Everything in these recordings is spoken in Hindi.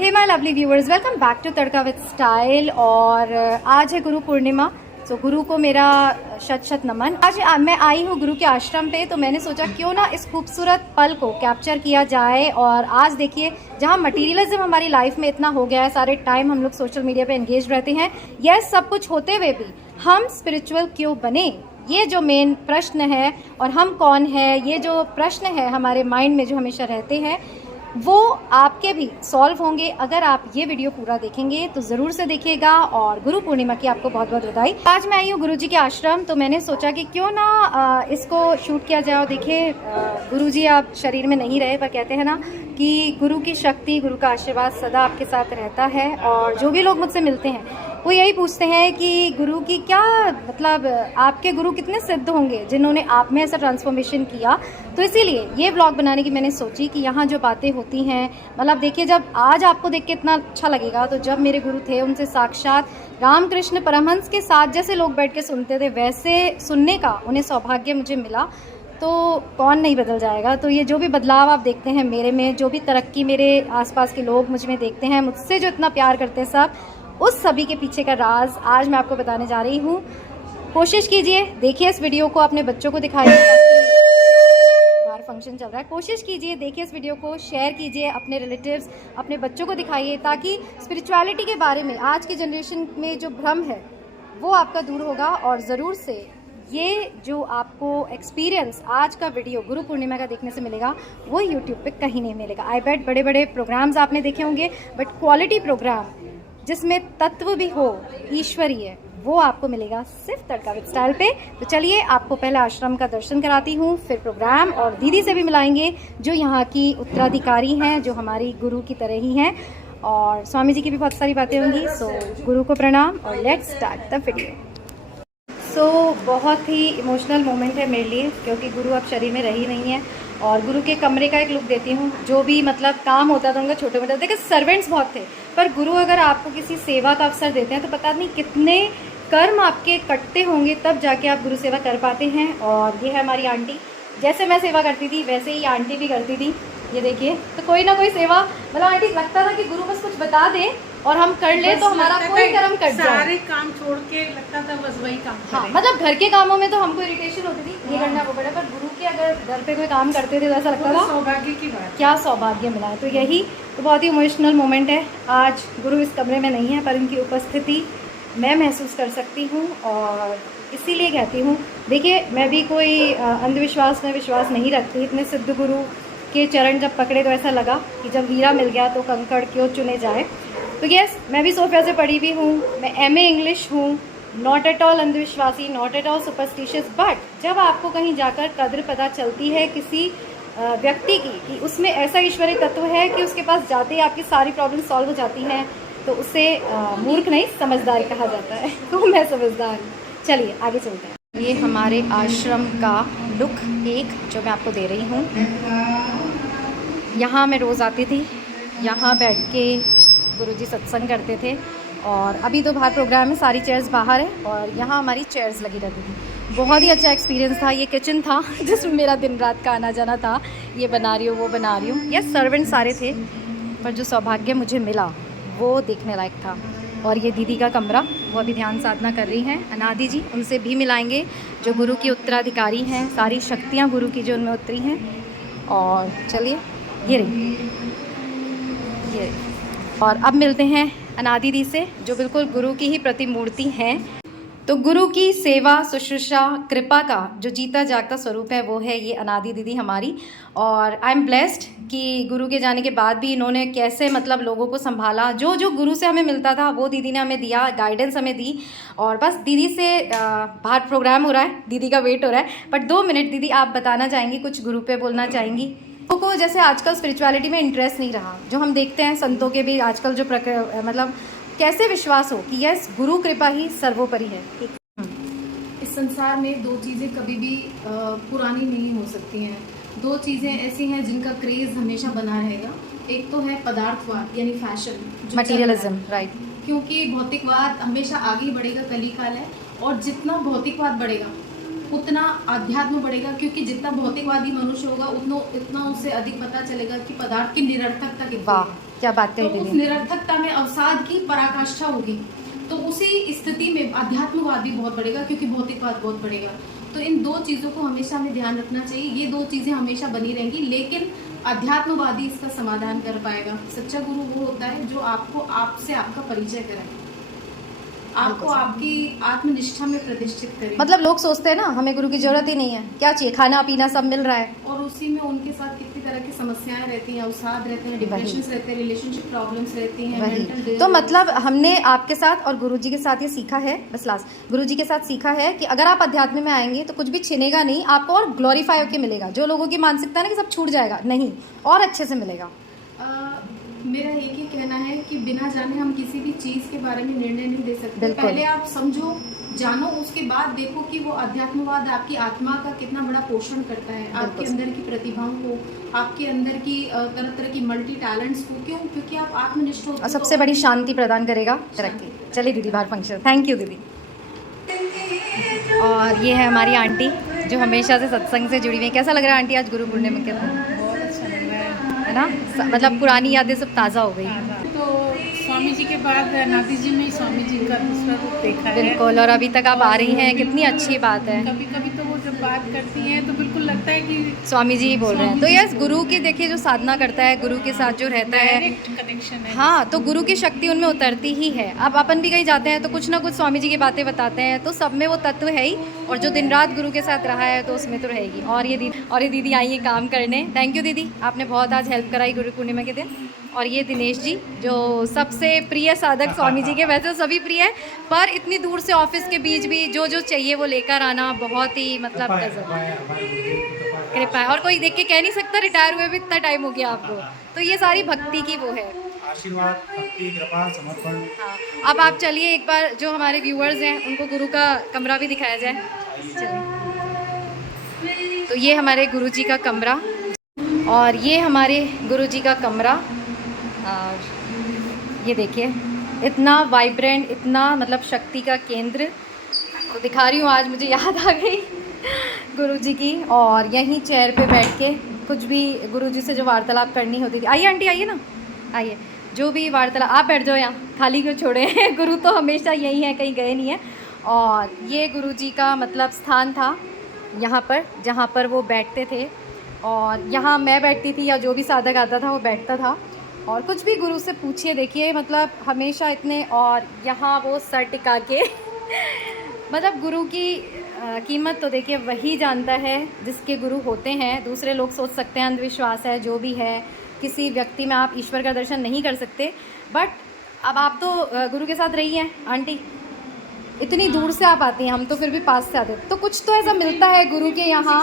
Hey my lovely viewers, welcome back to tadka with style. और आज है गुरु पूर्णिमा, तो गुरु को मेरा शत शत नमन। आज मैं आई हूँ गुरु के आश्रम पे, तो मैंने सोचा क्यों ना इस खूबसूरत पल को कैप्चर किया जाए। और आज देखिए, जहाँ मटीरियलिज्म हमारी लाइफ में इतना हो गया है, सारे टाइम हम लोग सोशल मीडिया पे एंगेज रहते हैं, यह सब कुछ होते हुए भी हम स्पिरिचुअल क्यों बने, ये जो मेन प्रश्न है। और हम कौन है, ये जो प्रश्न है हमारे माइंड में जो हमेशा रहते हैं, वो आपके भी सॉल्व होंगे अगर आप ये वीडियो पूरा देखेंगे। तो ज़रूर से देखिएगा। और गुरु पूर्णिमा की आपको बहुत बहुत बधाई। आज मैं आई हूँ गुरु जी के आश्रम, तो मैंने सोचा कि क्यों ना इसको शूट किया जाए। और देखिए, गुरु जी आप शरीर में नहीं रहे, पर कहते हैं ना कि गुरु की शक्ति, गुरु का आशीर्वाद सदा आपके साथ रहता है। और जो भी लोग मुझसे मिलते हैं वो यही पूछते हैं कि गुरु की क्या मतलब, आपके गुरु कितने सिद्ध होंगे जिन्होंने आप में ऐसा ट्रांसफॉर्मेशन किया। तो इसीलिए ये व्लॉग बनाने की मैंने सोची कि यहाँ जो बातें होती हैं, मतलब देखिए, जब आज आपको देख के इतना अच्छा लगेगा, तो जब मेरे गुरु थे उनसे साक्षात रामकृष्ण परमहंस के साथ जैसे लोग बैठ के सुनते थे, वैसे सुनने का उन्हें सौभाग्य मुझे मिला, तो कौन नहीं बदल जाएगा। तो ये जो भी बदलाव आप देखते हैं मेरे में, जो भी तरक्की मेरे आसपास के लोग मुझ में देखते हैं, मुझसे जो इतना प्यार करते हैं सब, उस सभी के पीछे का राज आज मैं आपको बताने जा रही हूँ। कोशिश कीजिए, देखिए इस वीडियो को, अपने बच्चों को दिखाइए, बाहर फंक्शन चल रहा है, कोशिश कीजिए देखिए इस वीडियो को, शेयर कीजिए अपने रिलेटिव्स, अपने बच्चों को दिखाइए, ताकि स्पिरिचुअलिटी के बारे में आज की जनरेशन में जो भ्रम है वो आपका दूर होगा। और ज़रूर से ये जो आपको एक्सपीरियंस आज का वीडियो गुरु पूर्णिमा का देखने से मिलेगा, वो यूट्यूब पे कहीं नहीं मिलेगा। आई बेट बड़े बड़े प्रोग्राम्स आपने देखे होंगे, बट क्वालिटी प्रोग्राम जिसमें तत्व भी हो ईश्वरीय, वो आपको मिलेगा सिर्फ तड़का विद स्टाइल पे। तो चलिए, आपको पहले आश्रम का दर्शन कराती हूँ, फिर प्रोग्राम, और दीदी से भी मिलाएंगे जो यहाँ की उत्तराधिकारी हैं, जो हमारी गुरु की तरह ही हैं, और स्वामी जी की भी बहुत सारी बातें होंगी। सो गुरु को प्रणाम और लेट्स स्टार्ट द वीडियो। सो बहुत ही इमोशनल मोमेंट है मेरे लिए, क्योंकि गुरु अब शरीर में रही नहीं है। और गुरु के कमरे का एक लुक देती हूँ। जो भी मतलब काम होता था उनका छोटे मोटे, देखिए सर्वेंट्स बहुत थे, पर गुरु अगर आपको किसी सेवा का अवसर देते हैं तो पता नहीं कितने कर्म आपके कटते होंगे, तब जाके आप गुरु सेवा कर पाते हैं। और ये है हमारी आंटी, जैसे मैं सेवा करती थी वैसे ही आंटी भी करती थी। ये देखिए, तो कोई ना कोई सेवा, मतलब आंटी लगता था कि गुरु बस कुछ बता दे और हम कर ले तो हमारा कोई कर्म कट जाए। सारे काम छोड़ के लगता था बस वही काम करें। हाँ, मतलब घर के कामों में तो हमको इरिटेशन होती थी, ये करना वो करना, पर गुरु के अगर घर पे कोई काम करते थे तो ऐसा लगता था सौभाग्य की बात, क्या सौभाग्य मिला है। तो यही तो बहुत ही इमोशनल मोमेंट है। आज गुरु इस कमरे में नहीं है, पर उनकी उपस्थिति मैं महसूस कर सकती हूँ, और इसीलिए कहती हूँ, देखिए मैं भी कोई अंधविश्वास में विश्वास नहीं रखती। इतने सिद्ध गुरु के चरण जब पकड़े तो ऐसा लगा कि जब हीरा मिल गया तो कंकड़ क्यों चुने जाए। तो यस, मैं भी सोफिया से पढ़ी हुई हूँ, मैं MA इंग्लिश हूँ, नॉट एट ऑल अंधविश्वासी, not at all superstitious. But जब आपको कहीं जाकर कद्र पता चलती है किसी व्यक्ति की, कि उसमें ऐसा ईश्वरीय तत्व है कि उसके पास जाते ही आपकी सारी प्रॉब्लम सॉल्व हो जाती हैं, तो उसे मूर्ख नहीं समझदार कहा जाता है। तो मैं समझदार हूँ। चलिए आगे चलते हैं। ये हमारे आश्रम का लुक एक जो मैं आपको दे रही हूँ। यहाँ मैं रोज़ आती थी, यहाँ बैठ के गुरुजी सत्संग करते थे। और अभी तो बाहर प्रोग्राम है, सारी चेयर्स बाहर है, और यहाँ हमारी चेयर्स लगी रहती थी। बहुत ही अच्छा एक्सपीरियंस था। ये किचन था जिसमें मेरा दिन रात का आना जाना था, ये बना रही हूँ वो बना रही हूँ। यस, सर्वेंट सारे थे, पर जो सौभाग्य मुझे मिला वो देखने लायक था। और ये दीदी का कमरा, वो अभी ध्यान साधना कर रही हैं, अनादि जी, उनसे भी मिलाएंगे जो गुरु की उत्तराधिकारी हैं, सारी शक्तियाँ गुरु की जो उनमें उतरी हैं। और चलिए, ये रही, ये रही। और अब मिलते हैं अनादि दी से, जो बिल्कुल गुरु की ही प्रतिमूर्ति हैं। तो गुरु की सेवा, शुश्रूषा, कृपा का जो जीता जागता स्वरूप है, वो है ये अनादि दीदी हमारी। और आई एम ब्लेस्ड कि गुरु के जाने के बाद भी इन्होंने कैसे मतलब लोगों को संभाला। जो जो गुरु से हमें मिलता था वो दीदी ने हमें दिया, गाइडेंस हमें दी। और बस दीदी से बाहर प्रोग्राम हो रहा है, दीदी का वेट हो रहा है। बट 2 मिनट दीदी, आप बताना चाहेंगी कुछ, गुरु पे बोलना चाहेंगी? को जैसे आजकल स्पिरिचुअलिटी में इंटरेस्ट नहीं रहा, जो हम देखते हैं संतों के भी आजकल जो मतलब कैसे विश्वास हो कि यस, गुरु कृपा ही सर्वोपरि है। इस संसार में 2 चीज़ें कभी भी पुरानी नहीं हो सकती हैं। 2 चीज़ें ऐसी हैं जिनका क्रेज़ हमेशा बना रहेगा। एक तो है पदार्थवाद, यानी फैशन, मटीरियलिज्म, राइट। क्योंकि भौतिकवाद हमेशा आगे ही बढ़ेगा, कलिकाल है, और जितना भौतिकवाद बढ़ेगा उतना आध्यात्म बढ़ेगा, क्योंकि जितना भौतिकवादी मनुष्य होगा उतना उसे अधिक पता चलेगा कि पदार्थ की निरर्थकता कितनी है। क्या बात तो कही उस दीदी। निरर्थकता में अवसाद की पराकाष्ठा होगी, तो उसी स्थिति में अध्यात्मवाद भी बहुत बढ़ेगा, क्योंकि भौतिकवाद बहुत बढ़ेगा। तो इन दो चीज़ों को हमेशा हमें ध्यान रखना चाहिए। ये दो चीज़ें हमेशा बनी रहेंगी, लेकिन अध्यात्मवादी इसका समाधान कर पाएगा। सच्चा गुरु वो होता है जो आपको आपसे आपका परिचय कराए, आपको आपकी आत्मनिष्ठा में प्रतिष्ठित करे। मतलब लोग सोचते हैं ना हमें गुरु की जरूरत ही नहीं है, क्या चाहिए, खाना पीना सब मिल रहा है। और उसी में उनके साथ कितनी तरह की समस्याएं रहती हैं, अवसाद रहते हैं, डिप्रेशंस रहते हैं, रिलेशनशिप प्रॉब्लम्स रहती हैं, मेंटल वही तो मतलब हमने आपके साथ और गुरुजी के साथ ये सीखा है, बस लास्ट गुरुजी के साथ सीखा है कि अगर आप अध्यात्म में आएंगे तो कुछ भी छिनेगा नहीं, आपको और ग्लोरीफाई होकर मिलेगा। जो लोगों की मानसिकता है ना कि सब छूट जाएगा, नहीं, और अच्छे से मिलेगा। मेरा एक ही कहना है कि बिना जाने हम किसी भी चीज़ के बारे में निर्णय नहीं दे सकते। बिल्कुल। पहले आप समझो, जानो, उसके बाद देखो कि वो अध्यात्मवाद आपकी आत्मा का कितना बड़ा पोषण करता है, आपके अंदर की प्रतिभाओं को, आपके अंदर की तरह तरह की मल्टी टैलेंट्स को। क्यों? क्योंकि आप आत्मनिष्ठ हो। और सबसे बड़ी शांति प्रदान करेगा, तरक्की। चलिए दीदी बाहर फंक्शन, थैंक यू दीदी। और ये है हमारी आंटी जो हमेशा से सत्संग से जुड़ी हुई है। कैसा लग रहा है आंटी आज गुरु पूर्णिमा के दिन? बहुत अच्छा लग रहा है ना, मतलब पुरानी यादें सब ताज़ा हो गई। है। तो स्वामी जी के बाद नाती जी में स्वामी जी का दूसरा रूप देखा है। बिल्कुल, और अभी तक आप आ रही हैं, कितनी अच्छी बात है। कभी कभी तो वो जब बात करती हैं तो बिल्कुल लगता है कि स्वामी जी ही बोल रहे हैं। तो यस, गुरु की देखिए जो साधना करता है, गुरु के साथ जो रहता है, डायरेक्ट कनेक्शन है। हाँ, तो गुरु की शक्ति उनमें उतरती ही है। अब अपन भी कहीं जाते हैं तो कुछ ना कुछ स्वामी जी की बातें बताते हैं, तो सब में वो तत्व है ही, और जो दिन रात गुरु के साथ रहा है तो उसमें तो रहेगी। और ये दीदी आई है काम करने। थैंक यू दीदी, आपने बहुत आज हेल्प कराई गुरु पूर्णिमा के दिन। और ये दिनेश जी जो सबसे प्रिय साधक स्वामी जी के, वैसे तो सभी प्रिय है, पर इतनी दूर से ऑफिस के बीच भी जो जो चाहिए वो लेकर आना बहुत ही मतलब गजब कृपा है। और कोई देख के कह नहीं सकता रिटायर हुए भी इतना टाइम हो गया आपको, तो ये सारी भक्ति की वो है, आशीर्वाद, भक्ति, कृपा, समर्पण। हाँ। अब आप चलिए एक बार जो हमारे व्यूअर्स हैं उनको गुरु का कमरा भी दिखाया जाए। चलिए, तो ये हमारे गुरु जी का कमरा, और ये हमारे गुरु जी का कमरा, और ये देखिए इतना वाइब्रेंट, इतना मतलब शक्ति का केंद्र। तो दिखा रही हूँ, आज मुझे याद आ गई गुरु जी की। और यहीं चेयर पे बैठ के कुछ भी गुरु जी से जो वार्तालाप करनी होती थी। आइए आंटी, आइए ना, आइए, जो भी वार्तालाप, आप बैठ जाओ यहाँ, खाली क्यों छोड़े हैं गुरु तो हमेशा यहीं है, कहीं गए नहीं हैं। और ये गुरु जी का मतलब स्थान था यहाँ पर, जहाँ पर वो बैठते थे, और यहाँ मैं बैठती थी या जो भी साधक आता था वो बैठता था। और कुछ भी गुरु से पूछिए, देखिए मतलब हमेशा इतने, और यहाँ वो सर टिका के मतलब गुरु की कीमत तो देखिए वही जानता है जिसके गुरु होते हैं। दूसरे लोग सोच सकते हैं अंधविश्वास है, जो भी है, किसी व्यक्ति में आप ईश्वर का दर्शन नहीं कर सकते, बट अब आप तो गुरु के साथ रही हैं आंटी, इतनी दूर से आप आती हैं, हम तो फिर भी पास से आते हैं, तो कुछ तो ऐसा मिलता है गुरु के यहाँ।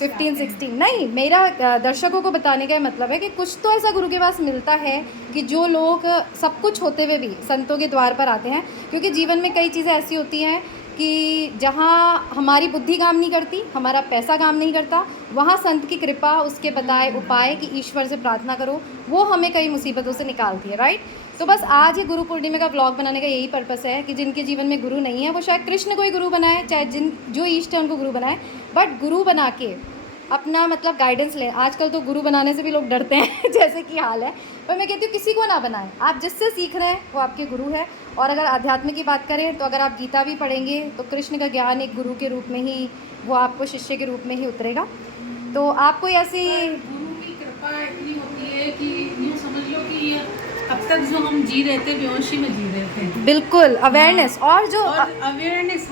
15-16 नहीं, मेरा दर्शकों को बताने का मतलब है कि कुछ तो ऐसा गुरु के पास मिलता है कि जो लोग सब कुछ होते हुए भी संतों के द्वार पर आते हैं। क्योंकि जीवन में कई चीज़ें ऐसी होती हैं कि जहाँ हमारी बुद्धि काम नहीं करती, हमारा पैसा काम नहीं करता, वहाँ संत की कृपा, उसके बताए उपाय कि ईश्वर से प्रार्थना करो, वो हमें कई मुसीबतों से निकालती है, राइट। तो बस आज ही गुरु पूर्णिमा का ब्लॉग बनाने का यही पर्पस है कि जिनके जीवन में गुरु नहीं है वो शायद कृष्ण को ही गुरु बनाए, चाहे जो इष्ट है उनको गुरु बनाए, बट गुरु बना के अपना मतलब गाइडेंस लें। आजकल तो गुरु बनाने से भी लोग डरते हैं जैसे कि हाल है, पर मैं कहती हूँ किसी को ना बनाएं, आप जिससे सीख रहे हैं वो आपके गुरु है। और अगर आध्यात्म की बात करें तो अगर आप गीता भी पढ़ेंगे तो कृष्ण का ज्ञान एक गुरु के रूप में ही, वो आपको शिष्य के रूप में ही उतरेगा। तो आपको ऐसी गुरु की कृपा इतनी होती है कि यूँ समझ लो कि अब तक जो हम जी रहे थे बेहोशी में जी रहे थे। बिल्कुल अवेयरनेस, और जो अवेयरनेस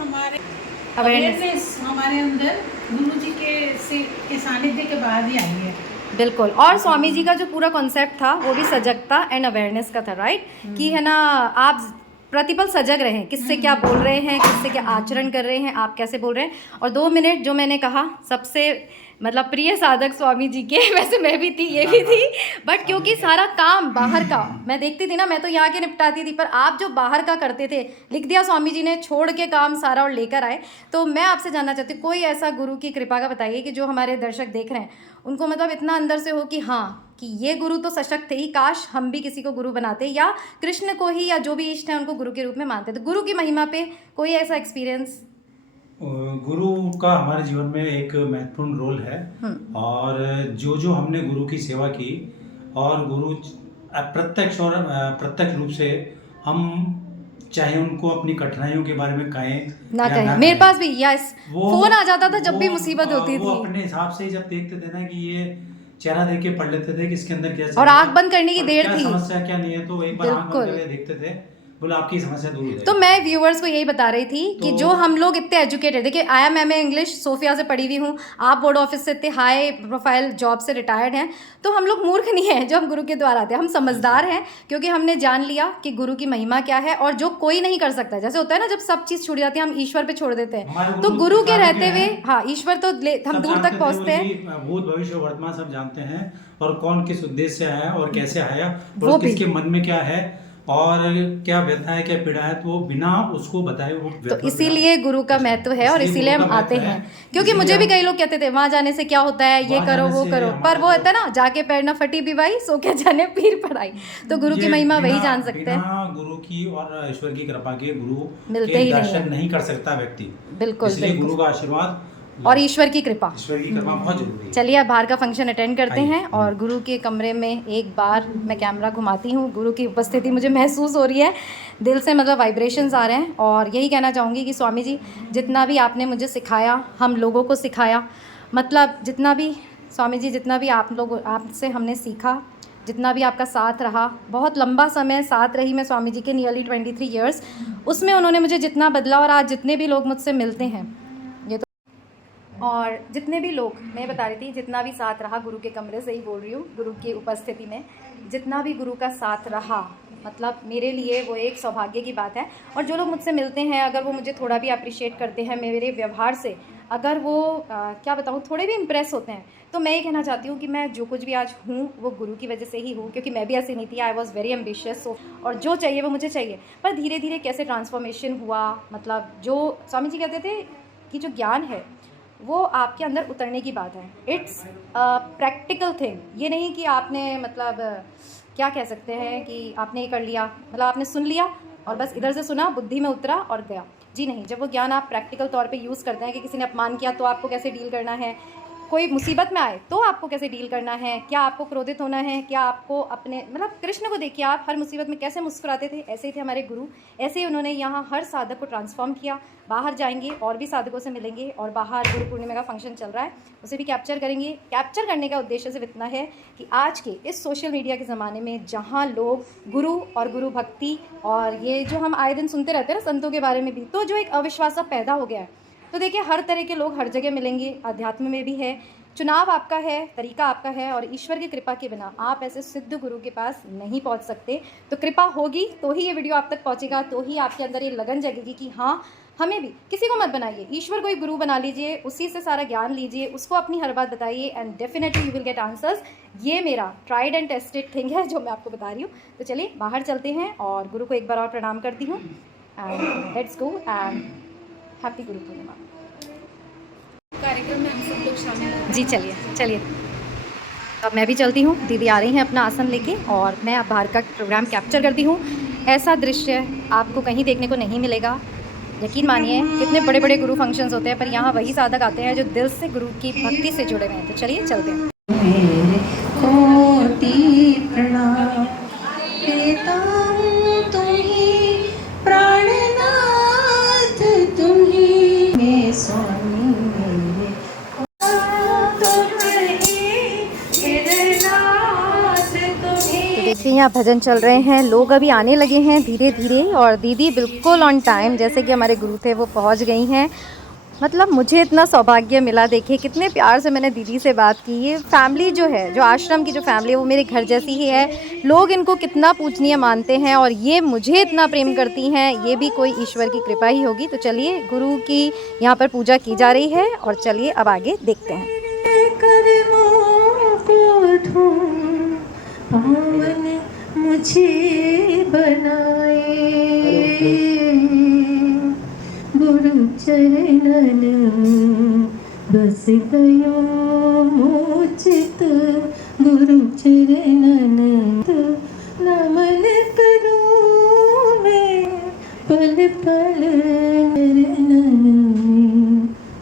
हमारे अंदर गुरु जी के सानिध्य के बाद ही आई है। बिल्कुल। और स्वामी जी का जो पूरा कॉन्सेप्ट था वो भी सजगता एंड अवेयरनेस का था, राइट, कि है ना, आप प्रतिपल सजग रहें, किससे क्या बोल रहे हैं, किससे क्या आचरण कर रहे हैं, आप कैसे बोल रहे हैं। और 2 मिनट जो मैंने कहा, सबसे मतलब प्रिय साधक स्वामी जी के, वैसे मैं भी थी, ये भी थी, बट क्योंकि सारा काम बाहर का मैं देखती थी ना, मैं तो यहाँ के निपटाती थी, पर आप जो बाहर का करते थे, लिख दिया स्वामी जी ने, छोड़ के काम सारा और लेकर आए। तो मैं आपसे जानना चाहती हूँ, कोई ऐसा गुरु की कृपा का बताइए कि जो हमारे दर्शक देख रहे हैं उनको मतलब इतना अंदर से हो कि हाँ, कि ये गुरु तो सशक्त थे ही, काश हम भी किसी को गुरु बनाते, या कृष्ण को ही या जो भी इष्ट है उनको गुरु के रूप में मानते। तो गुरु की महिमा पे कोई ऐसा एक्सपीरियंस? गुरु का हमारे जीवन में एक महत्वपूर्ण रोल है, और जो हमने गुरु की सेवा की, और गुरु प्रत्यक्ष और प्रत्यक्ष रूप से हम चाहे उनको अपनी कठिनाइयों के बारे में कहें ना या कहें, मेरे पास भी यस वो फोन आ जाता था जब भी वो, मुसीबत होती वो थी, अपने हिसाब से ही जब देखते थे ना कि ये चेहरा देख के पढ़ लेते थे कि इसके अंदर क्या चल और रहा आंख है बंद करने की और देर क्या थी। समस्या क्या नहीं है, तो एक बार आंख बंद बिल्कुल। करके देखते थे, बोले आपकी समस्या दूर हो जाएगी। तो मैं व्यूअर्स को यही बता रही थी कि तो- जो हम लोग इतने एजुकेटेड, देखिए I am M A English Sophia से पढ़ी हुई हूँ, आप बोर्ड ऑफिस से इतने हाई प्रोफाइल जॉब से रिटायर्ड हैं, तो हम लोग मूर्ख नहीं हैं जो हम गुरु के द्वार आते हैं, हम समझदार हैं क्योंकि हमने जान लिया कि गुरु की महिमा क्या है और जो कोई नहीं कर सकता। जैसे होता है ना, जब सब चीज़ छूट जाती है हम ईश्वर पे छोड़ देते हैं, हमारे तो गुरु के कारण रहते क्या हुए है? हाँ ईश्वर तो हम सब दूर जानते तक थे पहुँचते वो हैं। कि भूत भविष्य वर्तमान सब जानते हैं, और कौन किस उद्देश्य से आया और कैसे आया वो और भी। किसके मन में क्या है और क्या व्यथा है क्या पीड़ा है, तो वो बिना उसको बताए वो तो इसीलिए गुरु का महत्व है और इसीलिए हम आते हैं, क्योंकि मुझे भी कई लोग कहते थे वहां जाने से क्या होता है, ये वहाँ करो जाने वो से करो, हमारा पर वो जो- होता है ना, जाके पैर ना फटी भी भाई सो क्या जाने पीर पड़ाई। तो गुरु की ये महिमा वही बिना- जान सकते हैं, बिना गुरु की और ईश्वर की कृपा के गुरु मिलते के ही नहीं दर्शन है। नहीं कर सकता व्यक्ति। बिल्कुल इसलिए बिल्कुल। गुरु का आशीर्वाद और ईश्वर की कृपा, ईश्वर की कृपा बहुत जरूरी है। चलिए अब बाहर का फंक्शन अटेंड करते आइए। हैं और गुरु के कमरे में एक बार मैं कैमरा घुमाती हूँ। गुरु की उपस्थिति मुझे महसूस हो रही है, दिल से मतलब वाइब्रेशंस आ रहे हैं, और यही कहना चाहूँगी कि स्वामी जी जितना भी आपने मुझे सिखाया, हम लोगों को सिखाया, मतलब जितना भी स्वामी जी जितना भी आप लोग आपसे हमने सीखा, जितना भी आपका साथ रहा, बहुत लंबा समय साथ रही मैं स्वामी जी के, नियरली 23 ईयर्स, उसमें उन्होंने मुझे जितना बदला, और आज जितने भी लोग मुझसे मिलते हैं, ये तो और जितने भी लोग, मैं बता रही थी, जितना भी साथ रहा, गुरु के कमरे से ही बोल रही हूँ, गुरु की उपस्थिति में जितना भी गुरु का साथ रहा, मतलब मेरे लिए वो एक सौभाग्य की बात है। और जो लोग मुझसे मिलते हैं, अगर वो मुझे थोड़ा भी अप्रिशिएट करते हैं मेरे व्यवहार से, अगर वो क्या बताऊँ, थोड़े भी इम्प्रेस होते हैं, तो मैं ये कहना चाहती हूँ कि मैं जो कुछ भी आज हूँ वो गुरु की वजह से ही हूँ, क्योंकि मैं भी ऐसी नहीं थी, आई वॉज वेरी एम्बिशियस, और जो चाहिए वो मुझे चाहिए, पर धीरे धीरे कैसे ट्रांसफॉर्मेशन हुआ, मतलब जो स्वामी जी कहते थे कि जो ज्ञान है वो आपके अंदर उतरने की बात है, इट्स प्रैक्टिकल थिंग, ये नहीं कि आपने मतलब क्या कह सकते हैं कि आपने ये कर लिया, मतलब आपने सुन लिया और बस इधर से सुना, बुद्धि में उतरा और गया। जी नहीं, जब वो ज्ञान आप प्रैक्टिकल तौर पे यूज़ करते हैं कि किसी ने अपमान किया तो आपको कैसे डील करना है, कोई मुसीबत में आए तो आपको कैसे डील करना है, क्या आपको क्रोधित होना है, क्या आपको अपने, मतलब कृष्ण को देखिए आप, हर मुसीबत में कैसे मुस्कुराते थे, ऐसे ही थे हमारे गुरु, ऐसे ही उन्होंने यहाँ हर साधक को ट्रांसफॉर्म किया। बाहर जाएंगे और भी साधकों से मिलेंगे, और बाहर गुरु पूर्णिमा का फंक्शन चल रहा है, उसे भी कैप्चर करेंगे। कैप्चर करने का उद्देश्य सिर्फ इतना है कि आज के इस सोशल मीडिया के ज़माने में जहाँ लोग गुरु और गुरु भक्ति और ये जो हम आए दिन सुनते रहते हैं ना संतों के बारे में भी, तो जो एक अविश्वास पैदा हो गया है, तो देखिए हर तरह के लोग हर जगह मिलेंगे, अध्यात्म में भी है, चुनाव आपका है, तरीका आपका है, और ईश्वर की कृपा के बिना आप ऐसे सिद्ध गुरु के पास नहीं पहुंच सकते। तो कृपा होगी तो ही ये वीडियो आप तक पहुंचेगा, तो ही आपके अंदर ये लगन जगेगी कि हाँ हमें भी, किसी को मत बनाइए, ईश्वर को ही गुरु बना लीजिए, उसी से सारा ज्ञान लीजिए, उसको अपनी हर बात बताइए, and definitely you will get answers. ये मेरा ट्राइड एंड टेस्टेड थिंग है जो मैं आपको बता रही हूँ। तो चलिए बाहर चलते हैं और गुरु को एक बार और प्रणाम करती हूँ, and let's go and happy Guru Purnima. कार्यक्रम में हम सब लोग शामिल हैं। जी चलिए चलिए, अब मैं भी चलती हूँ, दीदी आ रही हैं अपना आसन लेके, और मैं अब बाहर का प्रोग्राम कैप्चर करती हूँ। ऐसा दृश्य आपको कहीं देखने को नहीं मिलेगा, यकीन मानिए, कितने बड़े बड़े गुरु फंक्शंस होते हैं, पर यहाँ वही साधक आते हैं जो दिल से गुरु की भक्ति से जुड़े हुए हैं। तो चलिए चलते हैं। कोटि प्रणाम देता हूँ तुम्हीं, प्राणनाथ तुम्हीं, मैं स्वामी मेरे तो देखिए यहाँ भजन चल रहे हैं, लोग अभी आने लगे हैं धीरे धीरे, और दीदी बिल्कुल ऑन टाइम, जैसे कि हमारे गुरु थे वो पहुँच गई हैं। मतलब मुझे इतना सौभाग्य मिला, देखिए कितने प्यार से मैंने दीदी से बात की। ये फैमिली जो है, जो आश्रम की जो फैमिली है, वो मेरे घर जैसी ही है, लोग इनको कितना पूजनीय मानते हैं, और ये मुझे इतना प्रेम करती हैं, ये भी कोई ईश्वर की कृपा ही होगी। तो चलिए गुरु की यहाँ पर पूजा की जा रही है, और चलिए अब आगे देखते हैं। कर्मों को ढूंढ पावन मुझे बनाए, गुरु चरणन बस गयो मोचित, गुरु चरणन नमन करूं मैं, पल पल चरणन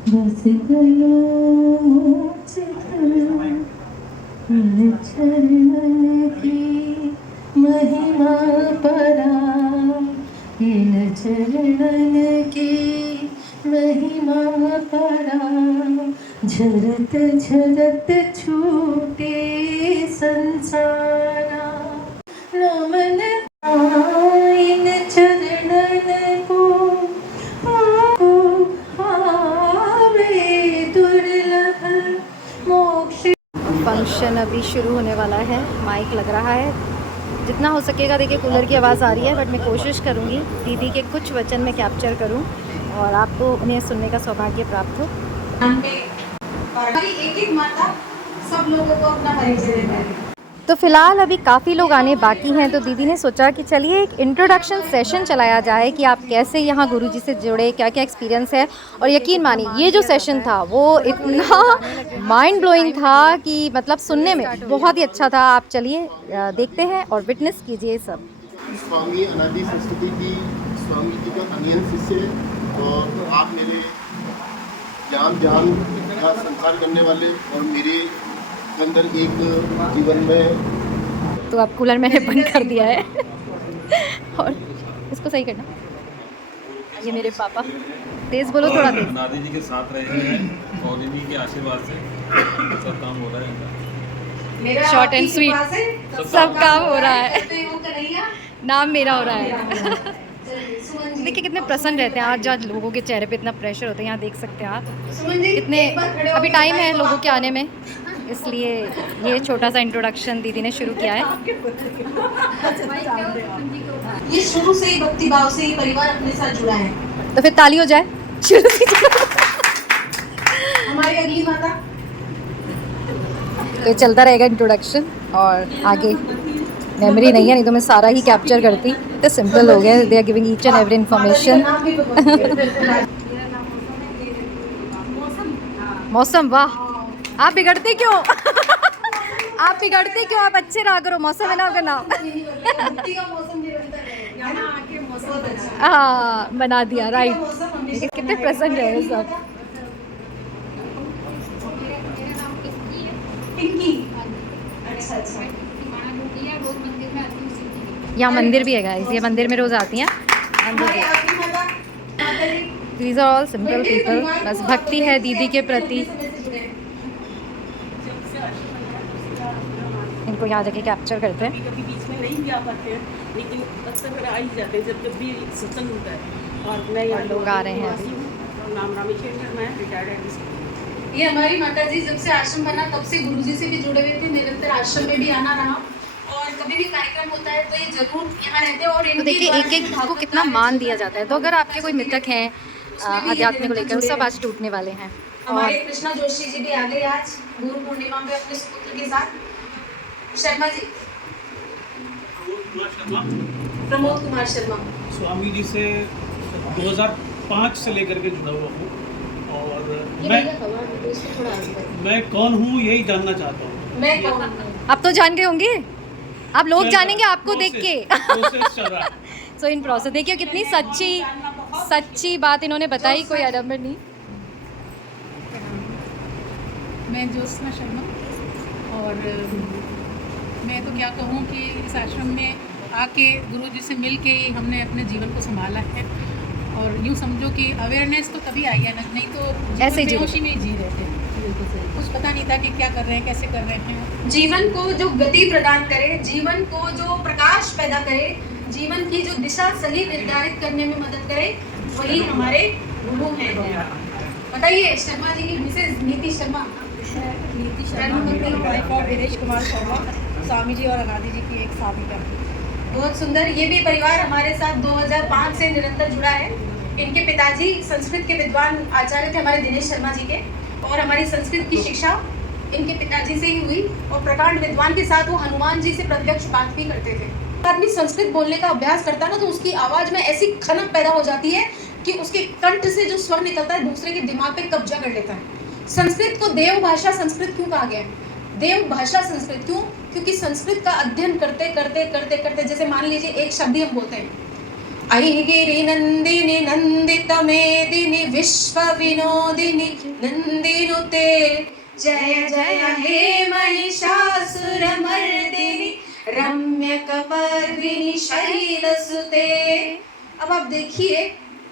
बस गयो मोचित, चरणन की महिमा परा इन चरणन की महिमा परा झरत झरत छूटे संसारा नमन इन चरणन को आवे दुर्लभ मोक्ष। फंक्शन अभी शुरू होने वाला है, माइक लग रहा है, जितना हो सकेगा। देखिए कूलर की आवाज़ आ रही है, बट मैं कोशिश करूँगी दीदी के कुछ वचन में कैप्चर करूँ और आपको उन्हें सुनने का सौभाग्य प्राप्त हो। हमारी एक एक माता सब लोगों को अपना परिचय देता है। तो फिलहाल अभी काफ़ी लोग आने बाकी हैं, तो दीदी ने सोचा कि चलिए एक इंट्रोडक्शन सेशन चलाया जाए कि आप कैसे यहाँ गुरुजी से जुड़े, क्या क्या एक्सपीरियंस है। और यकीन मानिए ये जो सेशन था वो इतना माइंड ब्लोइंग था कि मतलब सुनने में बहुत ही अच्छा था। आप चलिए देखते हैं और विटनेस कीजिए सब। स्वामी अनादि सरस्वती जी स्वामी जी का अनियन शिष्य है और आप मेरे जान का संसार करने वाले और मेरे अंदर एक जीवन में। तो अब कूलर मैंने बंद कर दिया है और इसको सही करना। ये मेरे पापा, तेज बोलो थोड़ा तेज। नादी जी के साथ रहे हैं और इन्हीं के आशीर्वाद से सब काम हो रहा है इनका। शॉर्ट एंड स्वीट सब काम हो रहा है, नाम मेरा हो रहा है। देखिए कितने प्रसन्न रहते हैं। आज आज लोगों के चेहरे पे इतना प्रेशर होता है, यहाँ देख सकते हैं आप कितने। अभी टाइम है लोगों के आने में, इसलिए ये छोटा सा इंट्रोडक्शन दीदी ने शुरू किया है। ये शुरू से ही भक्ति भाव से ही परिवार अपने साथ जुड़ा है। तो फिर ताली हो जाए शुरू से। हमारी अगली माता तो ये चलता रहेगा इंट्रोडक्शन और आगे मेमोरी नहीं है, नहीं तो मैं सारा ही कैप्चर करती। तो सिंपल हो गया, they are giving each and every information. मौसम, वाह आप बिगड़ते क्यों? आप बिगड़ते क्यों? आप अच्छे रहा करो, मौसम है ना आपका नाम। हाँ बना दिया, राइट। कितने प्रसन्न रहे सब। यहाँ मंदिर भी है गाइस, ये मंदिर में रोज आती हैं। These are all simple people, बस भक्ति है दीदी के प्रति। इनको यहाँ जाके कैप्चर करते हैं। कभी बीच में नहीं भी आ पाते हैं, लेकिन अक्सर आ ही जाते हैं जब भी सत्संग होता है। और मैं यहाँ लोग आ रहे हैं अभी। नाम रामेश्वर शर्मा है, रिटायर्ड एडमिनिस्ट्रेटर। ये हमारी माता जी जब से आश्रम बना तब से गुरुजी से भी जुड़े हुए थे, निरंतर आश्रम में भी आना रहा और कभी भी कार्यक्रम होता है तो ये जरूर यहाँ रहते हैं। और तो देखिए एक एक को कितना मान दिया जाता है। तो अगर आपके कोई मित्रक हैं अध्यात्म को लेकर, सब आज टूटने वाले हैं। हमारे कृष्णा जोशी जी भी आ गए आज गुरु पूर्णिमा में अपने सुपुत्र के साथ। शर्मा जी, प्रमोद कुमार शर्मा। स्वामी जी से 2005 से लेकर के जुड़ा हुआ हूँ और मैं कौन हूँ यही जानना चाहता हूँ। मैं कौन हूँ? आप तो जान गए होंगे, आप लोग जानेंगे आपको देख के। प्रोसेस चल रहा है। सो इन प्रोसेस देखिए कितनी सच्ची बात इन्होंने बताई, कोई आडम्बर नहीं। मैं ज्योत्सना शर्मा और मैं तो क्या कहूँ कि इस आश्रम में आके गुरु जी से मिल के ही हमने अपने जीवन को संभाला है। और यूँ समझो कि अवेयरनेस तो तभी आई है, नहीं तो ऐसे ही बेहोशी में ही जी रहे थे। कुछ पता नहीं था कि क्या कर रहे हैं, कैसे कर रहे हैं। जीवन को जो गति प्रदान करे, जीवन को जो प्रकाश पैदा करे, जीवन की जो दिशा सही निर्धारित करने में मदद करे, वही हमारे गुरु हैं। बताइए शर्मा जी की मिसेज नीति शर्मा। दिनेश कुमार शर्मा स्वामी जी और अनादि जी की एक शादी करती। बहुत सुंदर। ये भी परिवार हमारे साथ 2005 से निरंतर जुड़ा है। इनके पिताजी संस्कृत के विद्वान आचार्य थे हमारे दिनेश शर्मा जी के, और हमारी संस्कृत की शिक्षा इनके पिताजी से ही हुई। और प्रकांड विद्वान के साथ वो हनुमान जी से प्रत्यक्ष बात भी करते थे। आदमी संस्कृत बोलने का अभ्यास करता है ना, तो उसकी आवाज़ में ऐसी खनक पैदा हो जाती है कि उसके कंठ से जो स्वर निकलता है दूसरे के दिमाग पे कब्जा कर लेता है। संस्कृत को देव भाषा संस्कृत क्यों कहा गया है? देव भाषा संस्कृत क्यों? क्योंकि संस्कृत का अध्ययन करते करते करते करते, जैसे मान लीजिए एक शब्द हम बोलते हैं, ऐगिरि नंदिनी नंदित मेदिनी विश्व विनोदिनी नंदिनुते जय जय हे महिषासुर मर्दिनी रम्य कपर्दिनी शैलसुते। अब आप देखिए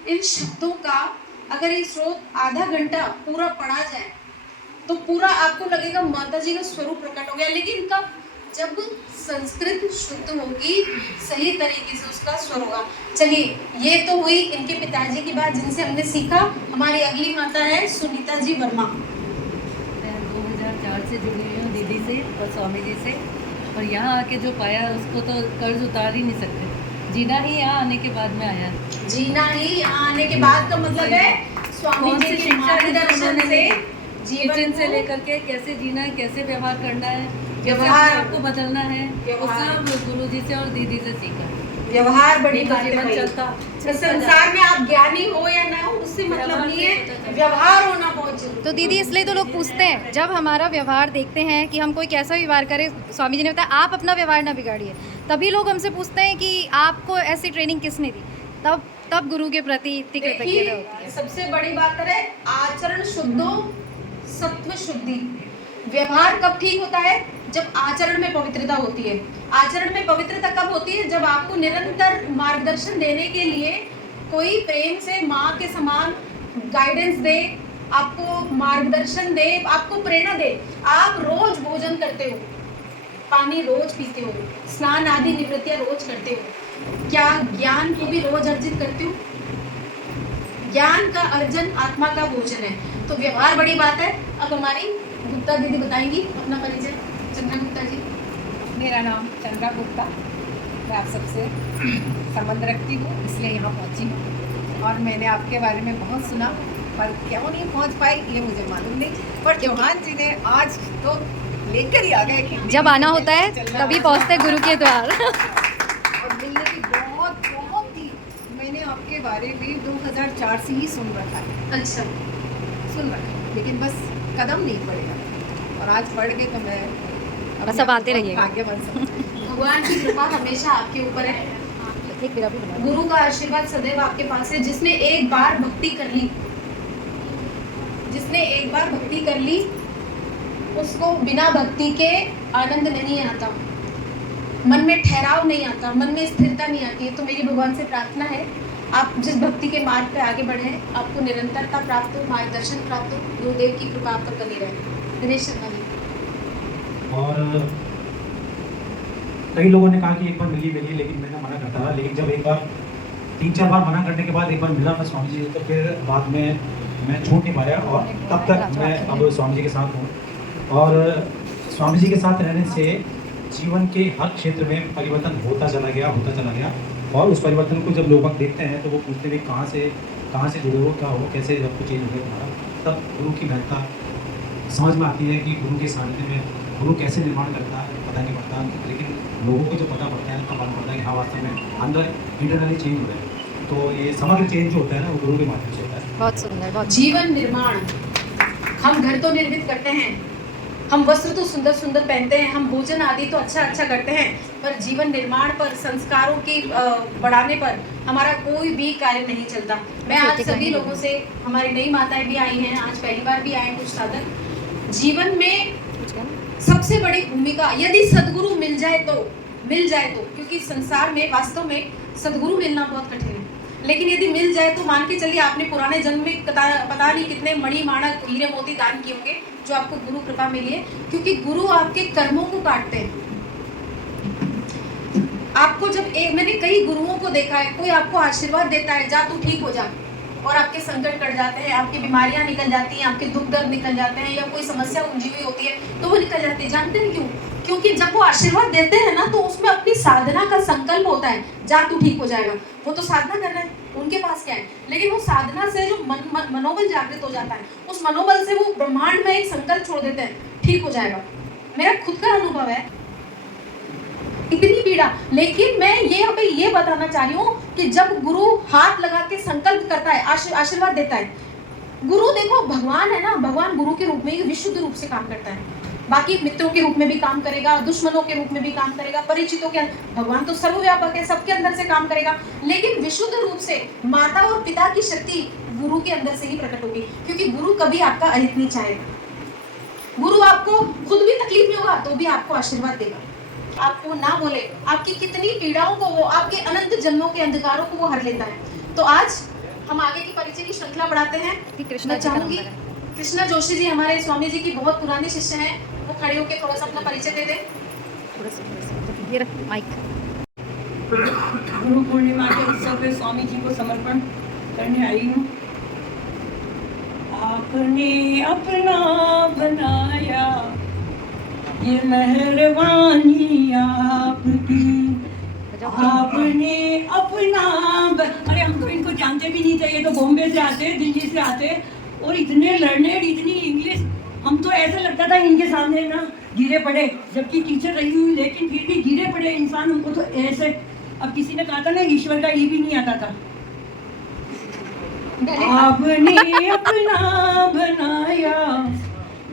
इन शब्दों का अगर ये श्लोक आधा घंटा पूरा पढ़ा जाए तो पूरा आपको लगेगा माता जी का स्वरूप प्रकट हो गया। लेकिन कब? जब संस्कृत शुद्ध होगी, सही तरीके से उसका स्वर होगा। चलिए, ये तो हुई इनके पिताजी की बात जिनसे हमने सीखा। हमारी अगली माता है सुनीता जी वर्मा। मैं 2004 से जुड़ी हुई हूँ दीदी से और स्वामी जी से, और यहाँ आके जो पाया उसको तो कर्ज उतार ही नहीं सकते। जीना ही यहाँ आने के बाद में आया। जीना ही यहाँ आने के बाद का मतलब है स्वामी जी के मार्गदर्शन से जीवन से लेकर के कैसे जीना है, कैसे व्यवहार करना है, व्यवहार आपको बदलना है, वो व्यवहार। सब गुरु जी से और दीदी से सीखा। व्यवहार बड़ी नहीं तो बात है जीवन भाई। चलता इस संसार में आप ज्ञानी हो या ना हो उससे मतलब नहीं है, व्यवहार होना बहुत जरूरी। तो दीदी इसलिए तो लोग पूछते हैं, जब हमारा व्यवहार देखते हैं कि हम कोई कैसा व्यवहार करें, स्वामी जी ने बताया आप अपना व्यवहार ना बिगाड़िए, तभी लोग हमसे पूछते हैं कि आपको ऐसी ट्रेनिंग किसने दी। तब गुरु के प्रति इतनी कृतज्ञता होती है। सबसे बड़ी बात है आचरण शुद्धो सत्व शुद्धि। व्यवहार कब ठीक होता है? जब आचरण में पवित्रता होती है। आचरण में पवित्रता कब होती है? जब आपको निरंतर मार्गदर्शन देने के लिए कोई प्रेम से माँ के समान गाइडेंस दे, आपको मार्गदर्शन दे, आपको प्रेरणा दे। आप रोज भोजन करते हो, पानी रोज पीते हो, स्नान आदि निवृत्तियां रोज करते हो, क्या ज्ञान को भी रोज अर्जित करते हो? ज्ञान का अर्जन आत्मा का भोजन है। तो व्यवहार बड़ी बात है। अब हमारी गुप्ता दीदी बताएंगी अपना परिचय। चंद्रा गुप्ता जी। मेरा नाम चंद्रा गुप्ता, मैं आप सबसे संबंध रखती हूँ, इसलिए यहाँ पहुँची हूँ। और मैंने आपके बारे में बहुत सुना, पर क्यों नहीं पहुँच पाई ये मुझे मालूम नहीं। पर चौहान जी ने आज तो लेकर ही आ गए कि जब आना होता है तभी पहुंचते गुरु के द्वार। और मिलने की बहुत ही मैंने आपके बारे में 2004 से ही सुन रखा है, अच्छा, सुन रखा है, लेकिन बस कदम नहीं पड़ेगा। और आज पढ़ के तो मैं बस अब आते रहिएगा। भाग्यवान समझती हूँ। भगवान की कृपा हमेशा आपके ऊपर है। एक मेरा भी बना। गुरु का आशीर्वाद सदैव आपके पास है। जिसने एक बार भक्ति कर ली, जिसने एक बार भक्ति कर ली, उसको बिना भक्ति के आनंद नहीं आता, मन में ठहराव नहीं आता, मन में स्थिरता नहीं आती है। तो मेरी भगवान से प्रार्थना है, आप जिस भक्ति के मार्ग पे आगे बढ़े हैं, आपको निरंतरता प्राप्त हो, मार्गदर्शन प्राप्त हो, गुरुदेव की कृपा आप पर बनी रहे। दिनेश शर्मा जी। और कई लोगों ने कहा कि एक बार मिलिए, लेकिन मैंने मना करता रहा। लेकिन जब एक बार 3-4 बार मना करने के बाद एक बार मिला मैं स्वामी जी, तो फिर बाद में मैं छूट नहीं पाया और तब तक मैं अब स्वामी जी के साथ हूँ। और स्वामी जी के साथ रहने से जीवन के हर क्षेत्र में परिवर्तन होता चला गया। और उस परिवर्तन को जब लोग देखते हैं तो वो पूछते हैं कहाँ से जुड़े हो, क्या हो, कैसे जब कुछ चेंज हो गया तुम्हारा। तब गुरु की महत्ता समझ में आती है कि गुरु के सानिध्य में गुरु कैसे निर्माण करता है पता नहीं पड़ता, लेकिन लोगों को जब पता पड़ता है तो मालूम पड़ता है कि हाँ वास्तव में अंदर इंटरनली चेंज हो रहा है। तो ये समग्र चेंज जो होता है ना, वो गुरु के माध्यम से होता है। बहुत सुंदर, बहुत जीवन निर्माण। हम घर तो निर्मित करते हैं, हम वस्त्र तो सुंदर सुंदर पहनते हैं, हम भोजन आदि तो अच्छा अच्छा करते हैं, पर जीवन निर्माण पर, संस्कारों की बढ़ाने पर हमारा कोई भी कार्य नहीं चलता। मैं आज सभी लोगों से, हमारी नई माताएं भी आई हैं, आज पहली बार भी आए कुछ साधक, जीवन में सबसे बड़ी भूमिका यदि सदगुरु मिल जाए तो, क्योंकि संसार में वास्तव में सदगुरु मिलना बहुत कठिन है, लेकिन यदि मिल जाए तो मान के चलिए आपने पुराने जन्म में पता नहीं कितने मणि माणक हीरे मोती दान किए होंगे जो आपको गुरु कृपा मिली है, क्योंकि गुरु आपके कर्मों को काटते हैं। आपको जब मैंने कई गुरुओं को देखा है, कोई आपको आशीर्वाद देता है, जा तू ठीक हो जा, और आपके संकट कट जाते हैं, आपकी बीमारियां निकल जाती हैं, आपके दुख दर्द निकल जाते हैं, या कोई समस्या उलझी हुई होती है तो वो निकल जाती है। जानते हैं क्यों? क्योंकि जब वो आशीर्वाद देते हैं ना, तो उसमें अपनी साधना का संकल्प होता है, जा तू ठीक हो जाएगा। वो तो साधना कर रहे हैं, उनके पास क्या है, लेकिन वो साधना से जो मनोबल जागृत हो जाता है, उस मनोबल से वो ब्रह्मांड में एक संकल्प छोड़ देते हैं, ठीक हो जाएगा। मेरा खुद का अनुभव है, इतनी पीड़ा, लेकिन मैं ये बताना चाह रही हूँ कि जब गुरु हाथ लगा के संकल्प करता है, आशीर्वाद देता है, गुरु देखो भगवान है ना, भगवान गुरु के रूप में ही विशुद्ध रूप से काम करता है। बाकी मित्रों के रूप में भी काम करेगा, दुश्मनों के रूप में भी काम करेगा, परिचितों के, भगवान तो सर्वव्यापक है, सबके अंदर से काम करेगा, लेकिन विशुद्ध रूप से माता और पिता की शक्ति गुरु के अंदर से ही प्रकट होगी, क्योंकि गुरु कभी आपका अहित नहीं चाहेगा। गुरु आपको खुद भी तकलीफ में होगा तो भी आपको आशीर्वाद देगा, आपको ना बोले, आपकी कितनी पीड़ाओं को वो, आपके अनंत जन्मों के अंधकारों को वो हर लेता है। तो आज हम आगे की परिचय की श्रृंखला बढ़ाते हैं। कृष्णा मैं जी का चाहूंगी नंबर है। कृष्णा जोशी जी हमारे स्वामी जी की बहुत पुराने शिष्य हैं, वो खड़े होकर थोड़ा सा अपना परिचय दे दें। थोड़ा सा ये रख माइक। गुरु पूर्णिमा के उत्सव पे स्वामी जी को समर्पण करने आई हूँ। आपने अपना बनाया, ये मेहरबानी आपकी। आपने अपना अरे हम तो इनको जानते भी नहीं थे, ये तो बॉम्बे से आते, दिल्ली से आते, और इतने लर्नेड, इतनी इंग्लिश, हम तो ऐसा लगता था इनके सामने ना गिरे पड़े, जबकि टीचर रही हुई लेकिन फिर भी गिरे पड़े इंसान। हमको तो ऐसे, अब किसी ने कहा था ना ईश्वर का ई भी नहीं आता था। आपने अपना बनाया,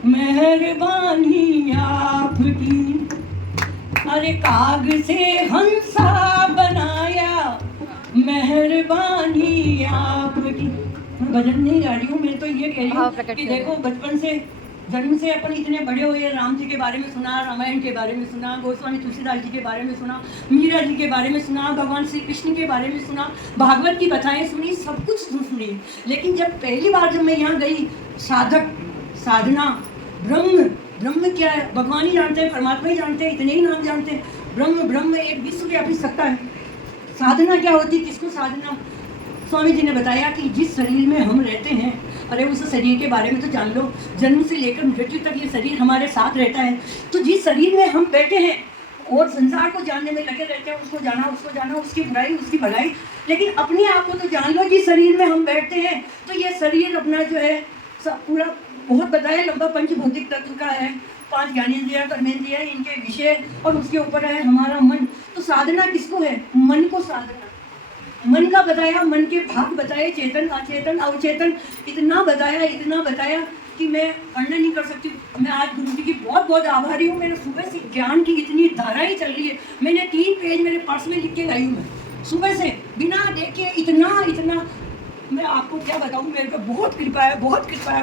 मेहरबानी आपकी। अरे काग से हंसा बनाया, मेहरबानी आपकी। मैं भजन नहीं गा रही हूँ, मैं तो ये कह रही हूँ कि देखो बचपन से, जन्म से अपन इतने बड़े हुए, राम जी के बारे में सुना, रामायण के बारे में सुना, गोस्वामी तुलसीदास जी के बारे में सुना, मीरा जी के बारे में सुना, भगवान श्री कृष्ण के बारे में सुना, भागवत की कथाएं सुनी, सब कुछ सुनी। लेकिन जब पहली बार जब मैं यहाँ गई, साधक, साधना, ब्रह्म क्या है भगवान ही जानते हैं, परमात्मा ही जानते हैं, इतने ही नाम जानते हैं। ब्रह्म एक विश्वव्यापी सत्ता है। साधना क्या होती है, किसको साधना? स्वामी जी ने बताया कि जिस शरीर में हम रहते हैं, अरे उस शरीर के बारे में तो जान लो। जन्म से लेकर मृत्यु तक ये शरीर हमारे साथ रहता है। तो जिस शरीर में हम बैठे हैं और संसार को जानने में लगे रहते हैं, उसको जाना, उसकी बुराई, उसकी भलाई, लेकिन अपने आप को तो जान लो। जिस शरीर में हम बैठते हैं तो ये शरीर अपना जो है सब पूरा बहुत बताया लंबा पंचभौतिक तत्व का है, 5 ज्ञानेंद्रिय, कर्मेंद्रिय, इनके विषय, और उसके ऊपर है हमारा मन। तो साधना किसको है? मन को साधना। मन का बताया, मन के भाग बताए, चेतन, अचेतन, अवचेतन, इतना बताया कि मैं वर्णन नहीं कर सकती। मैं आज गुरु जी की बहुत बहुत आभारी हूँ। मेरे सुबह से ज्ञान की इतनी धाराएं चल रही है। मैंने 3 पेज मेरे पर्स में लिख के लाई हूँ, मैं सुबह से बिना देखे इतना मैं आपको क्या बताऊँ। मेरे पे बहुत कृपा है, बहुत कृपा है।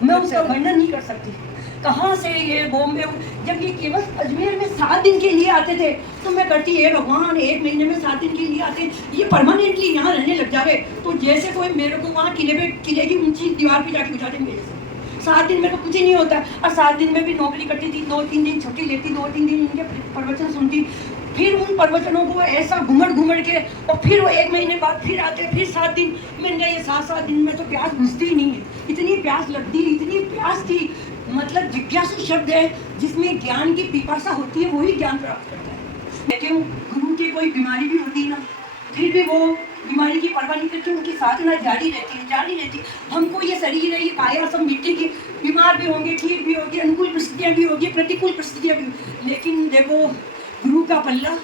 मैं उसका वर्णन नहीं कर सकती। कहाँ से ये बॉम्बे, जब ये केवल अजमेर में 7 दिन के लिए आते थे तो मैं करती है भगवान, 1 महीने में 7 दिन के लिए आते, ये परमानेंटली यहाँ रहने लग जावे तो जैसे कोई मेरे को वहाँ किले की ऊंची दीवार पे जाके बिठा दे मेरे से। 7 दिन में तो कुछ ही नहीं होता। और 7 दिन में भी नौकरी करती थी, 2-3 दिन छुट्टी लेती, 2-3 दिन इनके प्रवचन सुनती, फिर उन प्रवचनों को ऐसा घुमड़ के, और फिर वो 1 महीने बाद फिर आते, फिर 7 दिन। मैंने ये 7 दिन में तो प्यास बुझती ही नहीं है, इतनी प्यास लगती, इतनी प्यास थी। मतलब जिज्ञासु शब्द है, जिसमें ज्ञान की पिपासा होती है, वही ज्ञान प्राप्त करता है। लेकिन गुरु की कोई बीमारी भी होती है ना, फिर भी वो बीमारी की परवाह नहीं करती, उनकी साधना जारी रहती है। हमको ये शरीर है, ये काया सब मिट्टी की, बीमार भी होंगे, ठीक भी होगी, अनुकूल परिस्थितियाँ भी होगी, प्रतिकूल परिस्थितियाँ भी। लेकिन देखो गुरु का पल्ला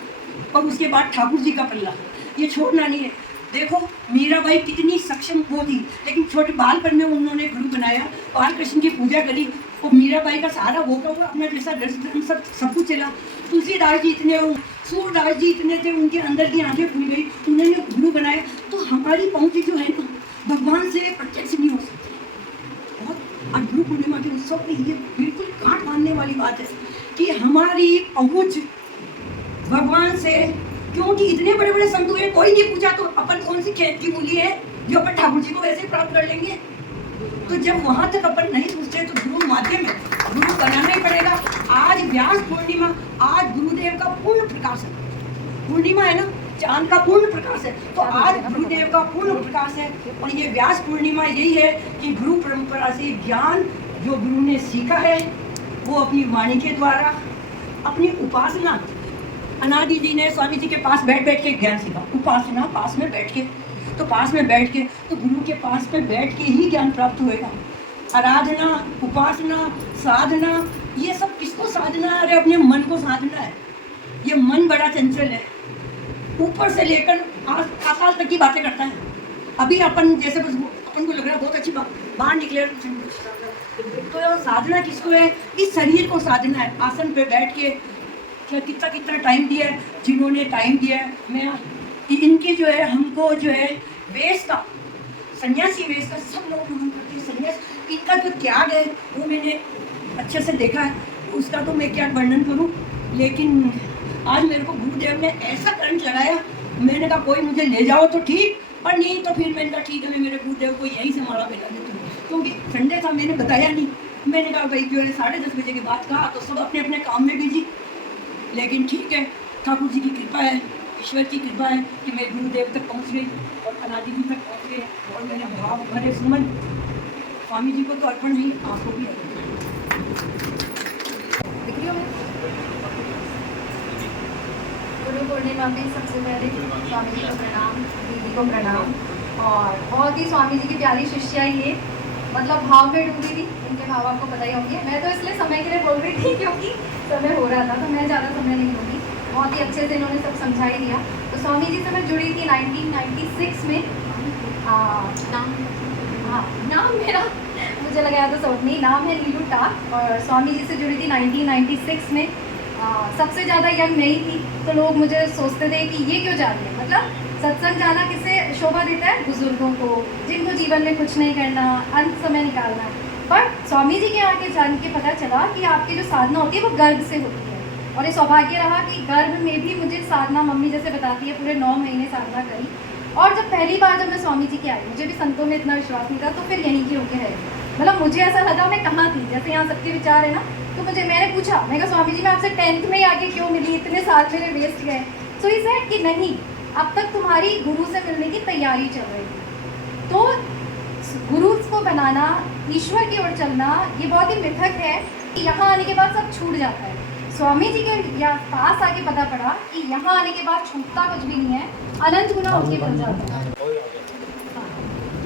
और उसके बाद ठाकुर जी का पल्ला, ये छोड़ना नहीं है। देखो मीराबाई कितनी सक्षम वो थी, लेकिन छोटे बालपन में उन्होंने गुरु बनाया, बाल कृष्ण की पूजा करी, और मीराबाई का सहारा होगा वो अपना जैसा सब कुछ चला। तुलसीदास जी इतने, सूरदास जी इतने थे, उनके अंदर की आंखें खुल गई, उन्होंने गुरु बनाया। तो हमारी पहुँच जो है ना भगवान से प्रत्यक्ष नहीं हो सकती। बहुत आज गुरु पूर्णिमा के उत्सव में ये बिल्कुल काट बांधने वाली बात है कि हमारी पहुँच भगवान से, क्योंकि इतने बड़े बड़े संत हुए, कोई नहीं पूछा तो अपन कौन सी खेत की मूली है जो अपन ठाकुर जी को वैसे प्राप्त कर लेंगे। तो जब वहां तक अपन नहीं पूछते तो गुरु माध्यम है, गुरु बनाना ही पड़ेगा। आज व्यास पूर्णिमा, आज गुरुदेव का पूर्ण प्रकाश है। पूर्णिमा है ना, चांद का पूर्ण प्रकाश है, तो आज गुरुदेव का पूर्ण प्रकाश है। और ये व्यास पूर्णिमा यही है कि गुरु परंपरा से ज्ञान जो गुरु ने सीखा है वो अपनी वाणी के द्वारा, अपनी उपासना, अनादि जी ने स्वामी जी के पास बैठ के ज्ञान सीखा, उपासना, पास में बैठ के, तो पास में बैठ के, तो गुरु के पास में बैठ के ही ज्ञान प्राप्त होएगा। आराधना, उपासना, साधना, ये सब किसको साधना है? अरे अपने मन को साधना है। ये मन बड़ा चंचल है, ऊपर से लेकर पाताल तक की बातें करता है। अभी अपन जैसे अपन को लग रहा है बहुत अच्छी बात, बाहर निकले तो साधना किसको है? इस शरीर को साधना है। आसन पे बैठ के कितना टाइम दिया है, जिन्होंने टाइम दिया है, मैं इनके जो है, हमको जो है वेश का, सन्यासी वेश का सब लोग ग्रहण करते हैं। सन्यास, इनका जो त्याग है वो मैंने अच्छे से देखा है, उसका तो मैं क्या वर्णन करूँ। लेकिन आज मेरे को गुरुदेव ने ऐसा करंट लगाया, मैंने कहा कोई मुझे ले जाओ तो ठीक, और नहीं तो फिर मैंने कहा ठीक है, मैं मेरे गुरुदेव को यहीं से माला पहना देती हूँ, क्योंकि संडे था, मैंने बताया नहीं। मैंने कहा भाई जो है 10:30 बजे के बाद कहा तो सब अपने अपने काम में बिजी, लेकिन ठीक है, ठाकुर जी की कृपा है, ईश्वर की कृपा है कि मैं गुरुदेव तक पहुँच गई और अनादि जी तक पहुँच गए, और मैंने भाव भरे सुमन स्वामी जी को तो अर्पण नहीं, आपको भी अर्पण। दिख रही हो मैं? गुरु पूर्णिमा में सबसे पहले स्वामी जी को प्रणाम, दीदी को प्रणाम, और बहुत ही स्वामी जी की प्यारी शिष्या ये, मतलब भाव में डूबी थी, इनके भाव आपको पता ही होंगे। मैं तो इसलिए समय के लिए बोल रही थी क्योंकि समय हो रहा था, तो मैं ज़्यादा समय नहीं लूँगी, बहुत ही अच्छे से इन्होंने सब समझा ही दिया। तो स्वामी जी से मैं जुड़ी थी 1996 में। नाम मेरा मुझे लगा तो समझ नहीं, नाम है नीलू टाक, और स्वामी जी से जुड़ी थी 1996 में। सबसे ज़्यादा यंग नहीं थी, तो लोग मुझे सोचते थे कि ये क्यों जा रही है, मतलब सत्संग जाना किसे शोभा देता है? बुजुर्गों को, जिनको जीवन में कुछ नहीं करना, अंत समय निकालना। पर स्वामी जी के आके जान के पता चला कि आपकी जो साधना होती है वो गर्भ से होती है, और ये सौभाग्य रहा कि गर्भ में भी मुझे साधना मम्मी जैसे बताती है, पूरे 9 महीने साधना करी। और जब पहली बार जब मैं स्वामी जी के आई, मुझे भी संतों में इतना विश्वास नहीं था, तो फिर यहीं की होके है, मतलब मुझे ऐसा लगा मैं कहाँ थी, जैसे यहाँ सबके विचार है ना। तो मैंने पूछा, मैं कहा स्वामी जी मैं आपसे 10th में ही आके क्यों मिली, इतने साल मेरे वेस्ट गए। सो ही सेड कि नहीं, अब तक तुम्हारी गुरु से मिलने की तैयारी चल रही थी, तो गुरु को बनाना, ईश्वर की ओर चलना, ये बहुत ही मिथक है कि यहाँ आने के बाद सब छूट जाता है। स्वामी जी के पास आके पता पड़ा कि यहाँ आने के बाद छूटता कुछ भी नहीं है, अनंत गुना उसके बन जाता है।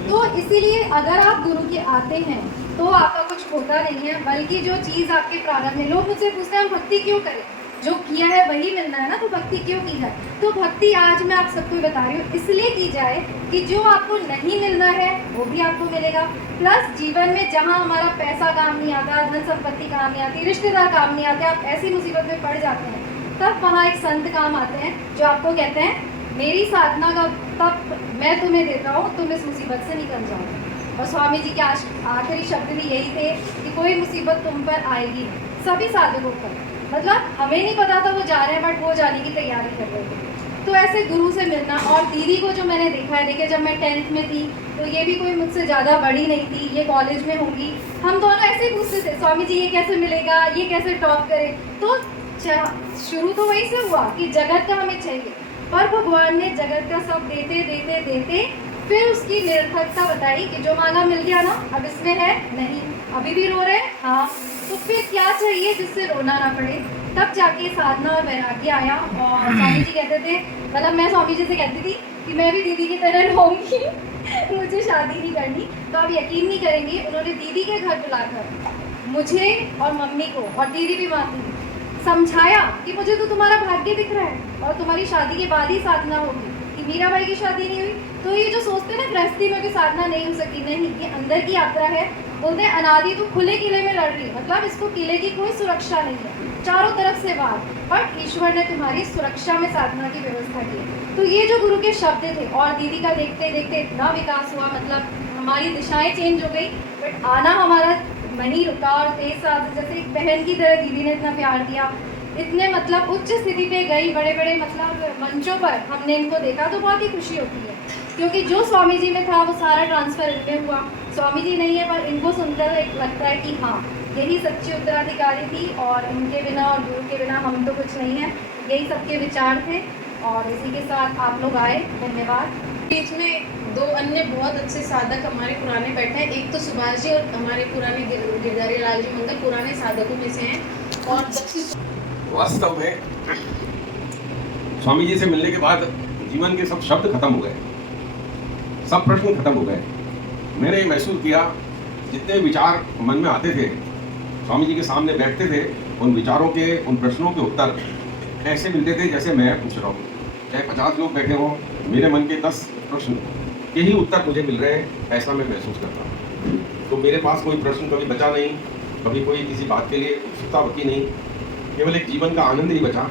तो इसीलिए अगर आप गुरु के आते हैं तो आपका कुछ होता नहीं है, बल्कि जो चीज़ आपके प्रारंभ में, लोग मुझसे पूछते हैं हम भक्ति क्यों करें, जो किया है वही मिलना है ना, तो भक्ति क्यों की जाए? तो भक्ति आज मैं आप सबको बता रही हूँ इसलिए की जाए कि जो आपको नहीं मिलना है वो भी आपको मिलेगा, प्लस जीवन में जहाँ हमारा पैसा काम नहीं आता, धन संपत्ति काम नहीं आती, रिश्तेदार काम नहीं आते, आप ऐसी मुसीबत में पड़ जाते हैं, तब वहाँ एक संत काम आते हैं जो आपको कहते हैं मेरी साधना का तब मैं तुम्हें देता हूँ, तुम इस मुसीबत से निकल जाओ। और स्वामी जी के आखिरी शब्द भी यही थे कि कोई मुसीबत तुम पर आएगी नहीं, सभी साधकों पर। मतलब हमें नहीं पता था वो जा रहे हैं, बट वो जाने की तैयारी कर रहे थे। तो ऐसे गुरु से मिलना, और दीदी को जो मैंने देखा है, देखिए जब मैं 10th में थी तो ये भी कोई मुझसे ज़्यादा बड़ी नहीं थी, ये कॉलेज में होंगी, हम दोनों ऐसे ही पूछते थे स्वामी जी ये कैसे मिलेगा, ये कैसे टॉप करे। तो शुरू तो वही से हुआ कि जगत का हमें चाहिए, पर भगवान ने जगत का सब देते देते देते फिर उसकी निरर्थकता बताई कि जो मांगा मिल गया ना, अब इसमें है नहीं, अभी भी रो रहे हैं, हाँ, तो फिर क्या चाहिए जिससे रोना ना पड़े। तब जाके साधना और वैराग्य आया। और स्वामी जी कहते थे, मतलब मैं स्वामी जी से कहती थी कि मैं भी दीदी की तरह रहूँगी मुझे शादी नहीं करनी। तो आप यकीन नहीं करेंगे, उन्होंने दीदी के घर बुलाकर मुझे और मम्मी को, और दीदी भी मानती थी, समझाया कि मुझे तो तुम्हारा भाग्य दिख रहा है और तुम्हारी शादी के बाद ही साधना होगी, कि मीरा भाई की शादी नहीं हुई। तो ये जो सोचते हैं ना गृहस्थी में कि साधना नहीं हो सकी, नहीं, ये अंदर की यात्रा है। बोलते हैं अनादि तो खुले किले में लड़ रही है, मतलब इसको किले की कोई सुरक्षा नहीं है, चारों तरफ से वार, बट ईश्वर ने तुम्हारी सुरक्षा में साधना की व्यवस्था की। तो ये जो गुरु के शब्द थे, और दीदी का देखते देखते इतना विकास हुआ, मतलब हमारी दिशाएं चेंज हो गई, बट आना हमारा नहीं रुका। और 23 साल से जैसे एक बहन की तरह दीदी ने इतना प्यार दिया, इतने मतलब उच्च स्थिति पे गई, बड़े बड़े मतलब मंचों पर हमने इनको देखा, तो बहुत ही खुशी होती है, क्योंकि जो स्वामी जी में था वो सारा ट्रांसफर इनमें हुआ। स्वामी जी नहीं है, पर इनको सुनकर एक लगता है कि हाँ, यही सच्ची उत्तराधिकारी थी, और इनके बिना और गुरु के बिना हम तो कुछ नहीं है। यही सबके विचार थे, और इसी के साथ आप लोग आए, धन्यवाद। बीच में 2 अन्य बहुत अच्छे साधक हमारे पुराने बैठे हैं, एक तो सुभाष जी और हमारे पुराने गिरधारी लाल जी मंगल पुराने साधकों में से हैं। और वास्तव में स्वामी जी से मिलने के बाद जीवन के सब शब्द खत्म हो गए, सब प्रश्न खत्म हो गए। मैंने ये महसूस किया, जितने विचार मन में आते थे, स्वामी जी के सामने बैठते थे, उन विचारों के, उन प्रश्नों के उत्तर ऐसे मिलते थे जैसे मैं पूछ रहा हूँ। चाहे 50 लोग बैठे हों, मेरे मन के 10 प्रश्न के ही उत्तर मुझे मिल रहे हैं, ऐसा मैं महसूस करता हूँ। तो मेरे पास कोई प्रश्न कभी बचा नहीं, कभी कोई किसी बात के लिए उत्सुकता बची नहीं, केवल एक जीवन का आनंद ही बचा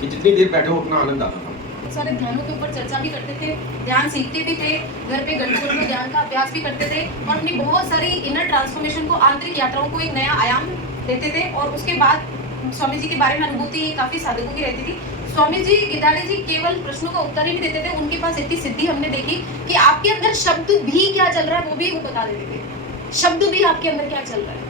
कि जितनी देर बैठे हो उतना आनंद आता था। सारे ध्यानों के ऊपर चर्चा भी करते थे, ध्यान सीखते भी थे, घर पे घंटों में ध्यान का अभ्यास भी करते थे, और अपनी बहुत सारी इनर ट्रांसफॉर्मेशन को, आंतरिक यात्राओं को एक नया आयाम देते थे। और उसके बाद स्वामी जी के बारे में अनुभूति काफ़ी साधकों की रहती थी। स्वामी जी गिरधारी जी केवल प्रश्नों का उत्तर ही नहीं देते थे, उनके पास इतनी सिद्धि हमने देखी कि आपके अंदर शब्द भी क्या चल रहा है वो भी वो बता देते थे। शब्द भी आपके अंदर क्या चल रहा है।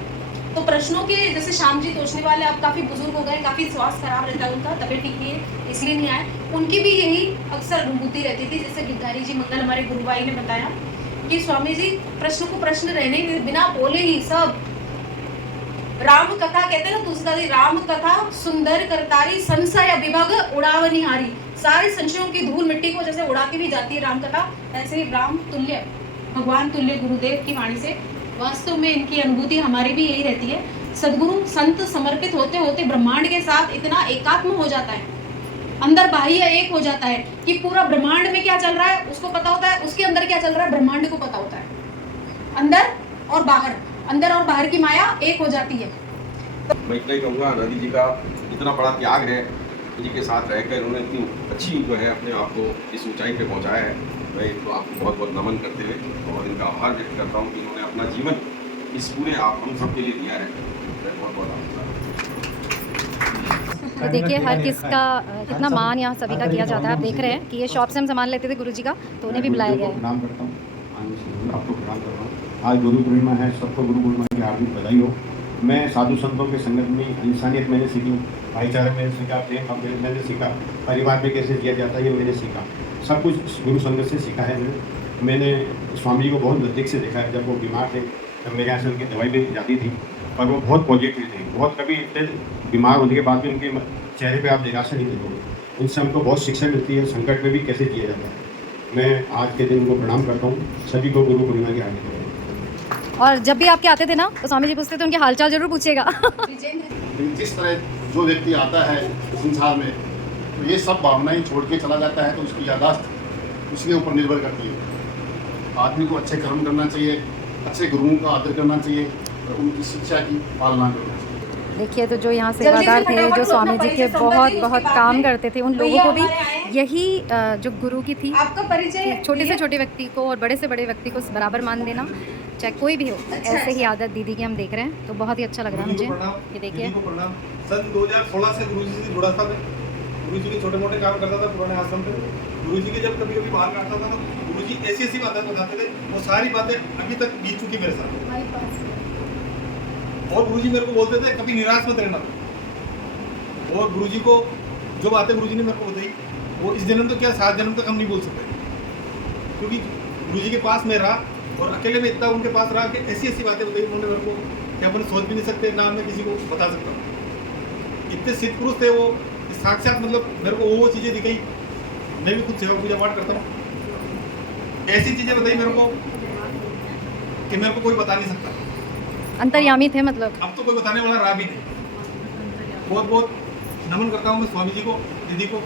तो प्रश्नों के जैसे श्याम जी तोषने वाले अब काफ़ी बुजुर्ग हो गए, काफ़ी स्वास्थ्य खराब रहता है उनका, तबीयत ठीक नहीं है इसलिए नहीं आए, उनकी भी यही अक्सर अनुभूति रहती थी। जैसे गिरधारी जी मंगल हमारे गुरु भाई ने बताया कि स्वामी जी प्रश्न को प्रश्न रहने बिना बोले ही सब राम कथा कहते हैं ना, तुलसीदास जी राम कथा सुंदर करतारी संशय विभग उड़ावनिहारी, सारे संशयों की धूल मिट्टी को जैसे उड़ाती भी जाती है राम कथा, ऐसे ही राम तुल्य भगवान तुल्य गुरुदेव की वाणी से वास्तव में इनकी अनुभूति हमारी भी यही रहती है। सदगुरु संत समर्पित होते होते ब्रह्मांड के साथ इतना एकात्म हो जाता है, अंदर बाह्य एक हो जाता है कि पूरा ब्रह्मांड में क्या चल रहा है उसको पता होता है, उसके अंदर क्या चल रहा है ब्रह्मांड को पता होता है। अंदर और बाहर की माया एक हो जाती है। मैं इतना ही कहूँगा, नदी जी का इतना बड़ा त्याग है, जी के साथ रहकर उन्होंने इतनी अच्छी जो है अपने आप को इस ऊंचाई पे पहुँचाया है। मैं इनको आपको बहुत बहुत नमन करते हुए और इनका आभार व्यक्त करता हूँ कि इन्होंने अपना जीवन इस पूरे आप हम सब के लिए दिया है। बहुत बहुत आभार। तो देखिए हर किसका कितना मान यहाँ सभी का किया जाता है। आप देख रहे हैं कि ये शॉप से हम सामान लेते थे गुरु जी का, तो उन्हें भी बुलाया गया है। प्रणाम करता हूँ, आपको प्रणाम कर रहा हूँ। आज गुरु पूर्णिमा है, सबको गुरु पूर्णिमा की हार्दिक बधाई हो। मैं साधु संतों के संगत में इंसानियत मैंने सीखी, भाईचारा मैंने सीखा, प्रेम मैंने सीखा, परिवार में कैसे जिया जाता है ये मैंने सीखा। सब कुछ गुरु संगत से सीखा है मैंने स्वामी जी को बहुत नज़दीक से देखा है। जब वो बीमार थे तब मेरे यहाँ से उनकी दवाई भी जाती थी, पर वो बहुत पॉजिटिव थे। बहुत कभी इतने बीमार होने के बाद भी उनके चेहरे पे आप निराशा नहीं देखोगे। इनसे हमको बहुत शिक्षा मिलती है, संकट में भी कैसे जिया जाता है। मैं आज के दिन उनको प्रणाम करता हूँ। सभी को गुरु पूर्णिमा की हार्दिक बधाई। और जब भी आपके आते थे ना तो स्वामी जी पूछते थे, उनके हालचाल जरूर पूछिएगा। जिस तरह जो व्यक्ति आता है संसार में तो ये सब भावनाएं छोड़ के चला जाता है, तो उसकी यादाश्त उसके ऊपर निर्भर करती है। आदमी को अच्छे कर्म करना चाहिए, अच्छे गुरुओं का आदर करना चाहिए और उनकी शिक्षा की पालना करना चाहिए। देखिए तो जो यहाँ सेवादार थे, जो स्वामी जी के बहुत काम करते थे, उन लोगों को भी यही जो गुरु की थी, आपका परिचय छोटे से छोटे व्यक्ति को और बड़े से बड़े व्यक्ति को बराबर मान देना, चाहे कोई भी हो। ऐसे ही आदत दीदी की हम देख रहे हैं, तो बहुत ही अच्छा लग रहा है मुझे। ये देखिए सन 2016 से गुरु जी से जुड़ा था मैं। गुरु जी के छोटे मोटे काम करता था पुराने आश्रम पे। गुरु जी के जब कभी कभी बाहर काटता था तो गुरु जी ऐसी बातें बताते थे, वो सारी बातें अभी तक बीत चुकी मेरे साथ। और गुरुजी मेरे को बोलते थे कभी निराश मत रहना। और गुरुजी को जो बातें गुरुजी ने मेरे को बताई वो इस जन्म तो क्या 7 जन्म तक हम नहीं बोल सकते, क्योंकि गुरुजी के पास मैं रहा और अकेले में इतना उनके पास रहा कि ऐसी बातें बताई उन्होंने मेरे को कि अपन सोच भी नहीं सकते, ना मैं किसी को बता सकता। इतने सिद्ध पुरुष थे वो, साक्षात मतलब मेरे को वो चीज़ें दिखाई। मैं भी खुद सेवा पूजा पाठ करता हूँ, ऐसी चीज़ें बताई मेरे को कि मेरे को कोई बता नहीं सकता। अंतर्यामी थे मतलब। अब तो कोई बताने वाला रहा भी नहीं। बहुत बहुत नमन करता हूँ मैं स्वामी जी को, दीदी को।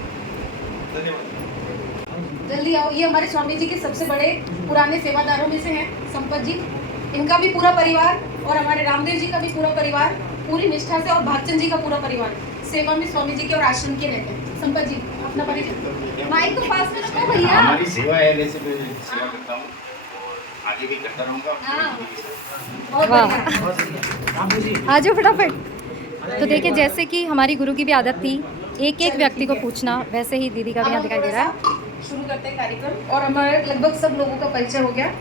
धन्यवाद। जल्दी आओ। ये हमारे स्वामी जी के सबसे बड़े पुराने सेवादारों में से हैं संपत जी। इनका भी पूरा परिवार और हमारे रामदेव जी का भी पूरा परिवार पूरी निष्ठा से, और भागचंद जी का पूरा परिवार सेवा में स्वामी जी के और आश्रम के रहते हैं। संपत जी अपना परिचय माइक तो पास में रखो भैया। हमारी सेवा है, जैसे मैं सेवा करता हूँ, आगे भी करता रहूँगा। आ जाओ फटाफट। तो देखिए जैसे कि हमारी गुरु की भी आदत थी एक एक व्यक्ति को पूछना, वैसे ही दीदी का भी यहाँ दिखाई दे रहा है। शुरू करते हैं कार्यक्रम और हमारे लगभग सब लोगों का परिचय हो गया।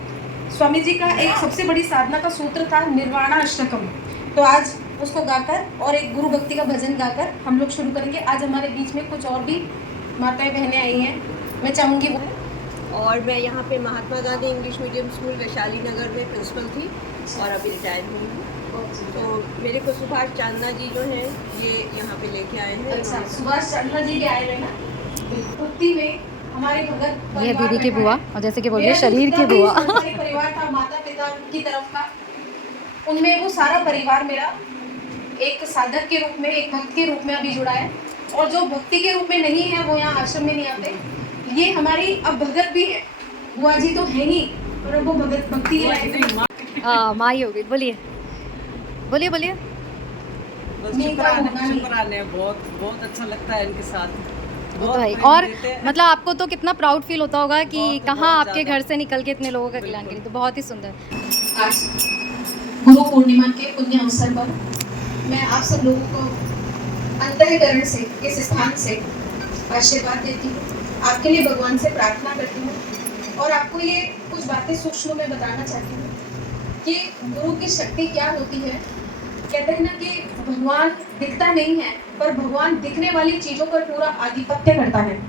स्वामी जी का एक सबसे बड़ी साधना का सूत्र था निर्वाणा अष्टकम, तो आज उसको गाकर और एक गुरु भक्ति का भजन गाकर हम लोग शुरू करेंगे। आज हमारे बीच में कुछ और भी माताएं बहनें आई हैं, मैं चाहूँगी वो। और मैं यहाँ पे Mahatma Gandhi English medium school Vaishali Nagar में प्रिंसिपल थी और अभी रिटायर हुई हूँ। तो मेरे को सुभाष चांदना जी जो हैं ये यहाँ पे लेके आए हैं। अच्छा, सुभाष चांदना जी भी आए हुए ना। कुत्ती में हमारे भगत ये दीदी की बुआ, और जैसे कि बोलिए शरीर की बुआ। परिवार था माता पिता की तरफ का, उनमें वो सारा परिवार मेरा एक साधक के रूप में, एक भक्त के रूप में अभी जुड़ा है। और जो भक्ति के रूप में नहीं है वो यहाँ आश्रम में नहीं आते। ये हमारी अब भगत भी है, बुआ जी तो है ही, पर अब वो भगत भक्ति के लाइन में माई हो गई। बोलिए बोलिए बोलिए। शुक्राने, बहुत अच्छा लगता है इनके साथ। वो तो है। और मतलब आपको तो कितना प्राउड फील होता होगा कि कहाँ आपके घर से निकल के इतने लोगों का कल्याण करें, तो बहुत ही सुंदर। आज गुरु पूर्णिमा के पुण्य अवसर पर मैं आप सब लोगों को अंतःकरण से, इस स्थान से आशीर्वाद देती हूँ, आपके लिए भगवान से प्रार्थना करती हूँ और आपको ये कुछ बातें सूक्ष्म में बताना चाहती हूँ कि गुरु की शक्ति क्या होती है। कहते हैं ना कि भगवान दिखता नहीं है, पर भगवान दिखने वाली चीजों पर पूरा आधिपत्य करता है।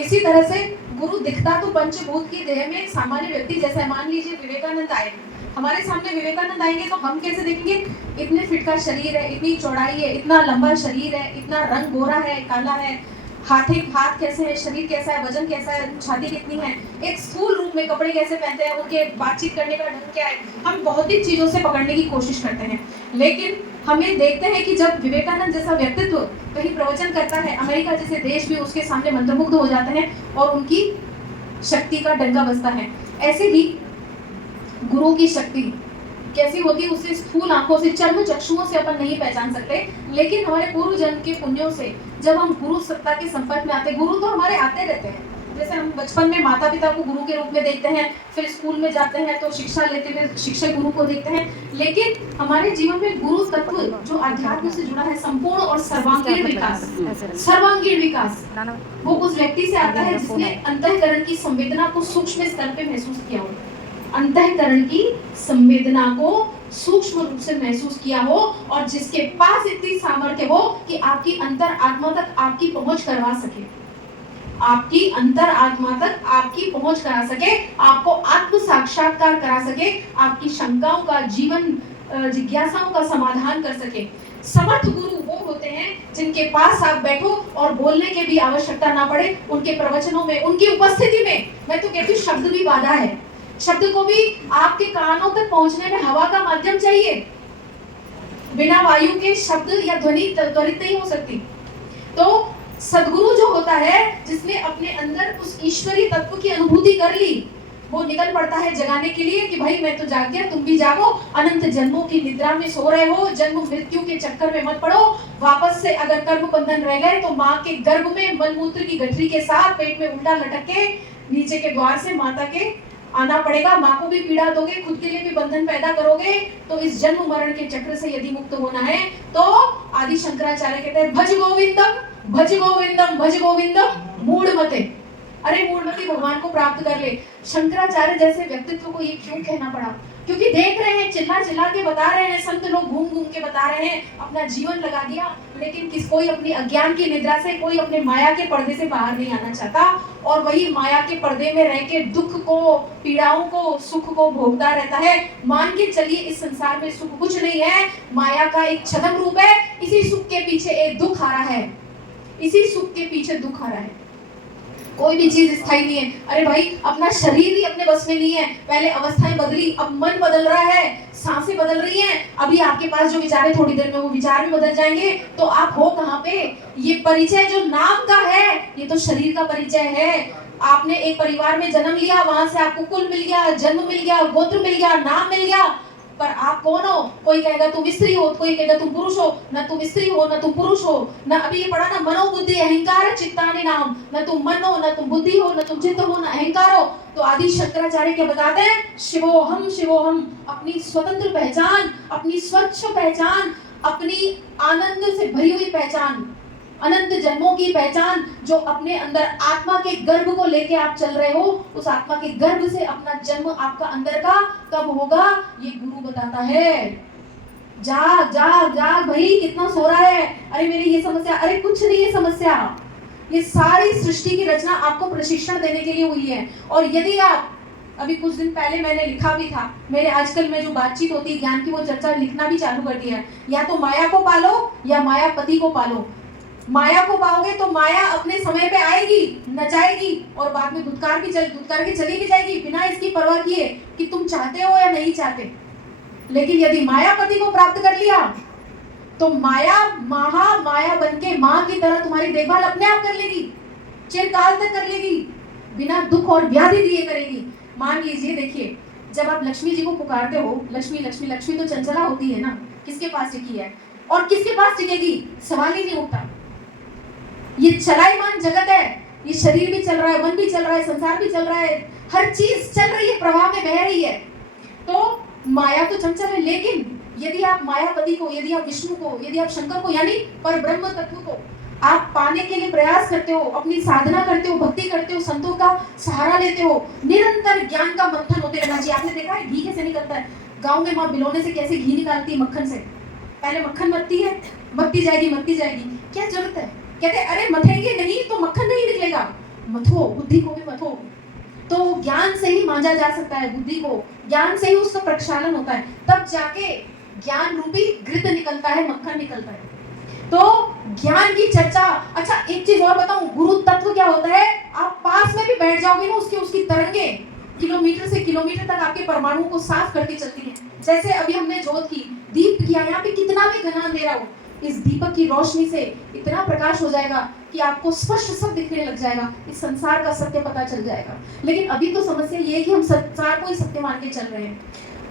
इसी तरह से गुरु दिखता तो पंचभूत की देह में सामान्य व्यक्ति जैसा, मान लीजिए विवेकानंद आए, हमारे सामने विवेकानंद आएंगे तो हम कैसे देखेंगे? इतने फिट का शरीर है, इतनी चौड़ाई है, इतना लंबा शरीर है, इतना रंग गोरा है, काला है, हाथ कैसे है, शरीर कैसा है, वजन कैसा है, छाती कितनी है, एक स्थूल रूप में कपड़े कैसे पहनते हैं, उनके बातचीत करने का ढंग क्या है, हम बहुत ही चीजों से पकड़ने की कोशिश करते हैं। लेकिन हमें देखते हैं कि जब विवेकानंद जैसा व्यक्तित्व कहीं प्रवचन करता है, अमेरिका जैसे देश भी उसके सामने मंत्रमुग्ध हो जाते हैं और उनकी शक्ति का डंका बजता है। ऐसे ही गुरु की शक्ति कैसी होती है, उसे स्थूल आंखों से, चर्म चक्षुओं से अपन नहीं पहचान सकते, लेकिन हमारे पूर्व जन्म के पुण्यों से जब हम गुरु सत्ता के संपर्क में आते हैं, गुरु तो हमारे आते रहते हैं। जैसे हम बचपन में माता पिता को गुरु के रूप में देखते हैं, फिर स्कूल में जाते हैं तो शिक्षा लेते हुए शिक्षक गुरु को देखते हैं, लेकिन हमारे जीवन में गुरु तत्व जो अध्यात्म से जुड़ा है, संपूर्ण और सर्वांगीण विकास वो उस व्यक्ति से आता है जिसने अंतःकरण की संवेदना को सूक्ष्म स्तर पे महसूस किया हो, अंतःकरण की संवेदना को सूक्ष्म रूप से महसूस किया हो और जिसके पास इतनी सामर्थ्य हो कि आपकी अंतर आत्मा तक आपकी पहुंच करवा सके, आपकी अंतर आत्मा तक आपकी पहुंच करा सके, आपको आत्म साक्षात्कार करा सके, आपकी शंकाओं का, जीवन जिज्ञासाओं का समाधान कर सके। समर्थ गुरु वो होते हैं जिनके पास आप बैठो और बोलने की भी आवश्यकता ना पड़े, उनके प्रवचनों में, उनकी उपस्थिति में, मैं तो कहती हूँ शब्द भी बाधा है, शब्द को भी आपके कानों तक पहुंचने में हवा का माध्यम चाहिए, बिना वायु के शब्द या ध्वनि त्वरित नहीं हो सकती। तो सदगुरु जो होता है जिसने अपने अंदर उस ईश्वरीय तत्व की अनुभूति कर ली, वो निकल पड़ता है जगाने के लिए कि भाई मैं तो जाग गया, तुम भी जागो, अनंत जन्मों की निद्रा में सो रहे हो, जन्म मृत्यु के चक्कर में मत पड़ो, वापस से अगर कर्म बंधन रह गए तो माँ के गर्भ में मलमूत्र की गठरी के साथ पेट में उल्टा लटक के नीचे के द्वार से माता के आना पड़ेगा, माँ को भी पीड़ा दोगे, खुद के लिए भी बंधन पैदा करोगे। तो इस जन्म मरण के चक्र से यदि मुक्त होना है तो आदि शंकराचार्य कहते हैं भज गोविंदम भज गोविंदम भज गोविंदम मूढ़मते, अरे मूढ़मती भगवान को प्राप्त कर ले। शंकराचार्य जैसे व्यक्तित्व को ये क्यों कहना पड़ा? क्योंकि देख रहे हैं, चिल्ला चिल्ला के बता रहे हैं, संत लोग घूम घूम के बता रहे हैं, अपना जीवन लगा दिया, लेकिन कोई अपनी अज्ञान की निद्रा से, कोई अपने माया के पर्दे से बाहर नहीं आना चाहता और वही माया के पर्दे में रह के दुख को, पीड़ाओं को, सुख को भोगता रहता है। मान के चलिए इस संसार में सुख कुछ नहीं है, माया का एक छद्म रूप है, इसी सुख के पीछे एक दुख आ रहा है, इसी सुख के पीछे दुख आ रहा है। कोई भी चीज स्थायी नहीं है। अरे भाई अपना शरीर भी अपने बस में नहीं है, पहले अवस्थाएं बदली, अब मन बदल रहा है, सांसें बदल रही हैं, अभी आपके पास जो विचार है थोड़ी देर में वो विचार भी बदल जाएंगे, तो आप हो कहाँ पे? ये परिचय जो नाम का है ये तो शरीर का परिचय है। आपने एक परिवार में जन्म लिया, वहां से आपको कुल मिल गया, जन्म मिल गया, गोत्र मिल गया, नाम मिल गया, पर आप कौन हो? कोई कहेगा तुम स्त्री हो, कोई कहेगा तुम पुरुष हो, न तुम स्त्री हो न तुम पुरुष हो, न अभी ये पढ़ा ना मनोबुद्धि अहंकार चित्तानि नाम, न तुम मन हो, न तुम बुद्धि हो, न तुम चित्त हो, न अहंकार हो। तो आदि शंकराचार्य क्या बताते हैं? शिवोहम, अपनी स्वतंत्र पहचान, अपनी स्वच्छ पहचान, अपनी आनंद से भरी हुई पहचान, अनंत जन्मों की पहचान, जो अपने अंदर आत्मा के गर्भ को लेके आप चल रहे हो, उस आत्मा के गर्भ से अपना जन्म आपका अंदर का कब होगा ये गुरु बताता है। जाग जाग जाग भाई, कितना सो रहा है? अरे मेरी ये समस्या, अरे कुछ नहीं है समस्या, ये सारी सृष्टि की रचना आपको प्रशिक्षण देने के लिए हुई है। और यदि आप, अभी कुछ दिन पहले मैंने लिखा भी था, मेरे आजकल में जो बातचीत होती है ज्ञान की, वो चर्चा लिखना भी चालू कर दिया है। या तो माया को पालो या मायापति को पालो। माया को पाओगे तो माया अपने समय पे आएगी, नचाएगी और बाद में धुतकार के चली भी जाएगी, बिना इसकी परवाह किए कि तुम चाहते हो या नहीं चाहते। लेकिन यदि मायापति को प्राप्त कर लिया तो माया माया बनके माँ की तरह तुम्हारी देखभाल अपने आप कर लेगी, चिरकाल तक कर लेगी, बिना दुख और व्याधि दिए करेगी। मान लीजिए, देखिए, जब आप लक्ष्मी जी को पुकारते हो, लक्ष्मी लक्ष्मी लक्ष्मी तो चंचला होती है ना, किसके पास टिकी है और किसके पास टिकेगी, सवाल ही नहीं उठता। ये चलायमान जगत है, ये शरीर भी चल रहा है, मन भी चल रहा है, संसार भी चल रहा है, हर चीज चल रही है, प्रवाह में बह रही है। तो माया तो चंचल है, लेकिन यदि आप मायापति को, यदि आप विष्णु को, यदि आप शंकर को यानी पर ब्रह्म तत्व को आप पाने के लिए प्रयास करते हो, अपनी साधना करते हो, भक्ति करते हो, संतों का सहारा लेते हो, निरंतर ज्ञान का मंथन होते रहना चाहिए। आपने देखा है घी कैसे निकलता है? गांव में माँ बिलोने से कैसे घी निकालती है मक्खन से। पहले मक्खन मथती है, मथती जाएगी, क्या जरूरत है? कहते अरे मथेंगे नहीं तो मक्खन नहीं निकलेगा। मथो, बुद्धि को भी मथो। तो ज्ञान से ही मांझा जा सकता है बुद्धि को, ज्ञान से ही उसका प्रक्षालन होता है, तब जाके ज्ञान रूपी घृत निकलता है, मक्खन निकलता है। तो ज्ञान की चर्चा। अच्छा एक चीज और बताऊं, गुरु तत्व क्या होता है? आप पास में भी बैठ जाओगे ना, उसकी तरंगे किलोमीटर से किलोमीटर तक आपके परमाणु को साफ करती चलती है। जैसे अभी हमने जोत की, दीप किया, यहाँ पे कितना भी घना अंधेरा हो, इस दीपक की रोशनी से इतना प्रकाश हो जाएगा कि आपको स्पष्ट सब दिखने लग जाएगा, इस संसार का सत्य पता चल जाएगा। लेकिन अभी तो समस्या ये है कि हम संसार को ही सत्य मान के चल रहे हैं।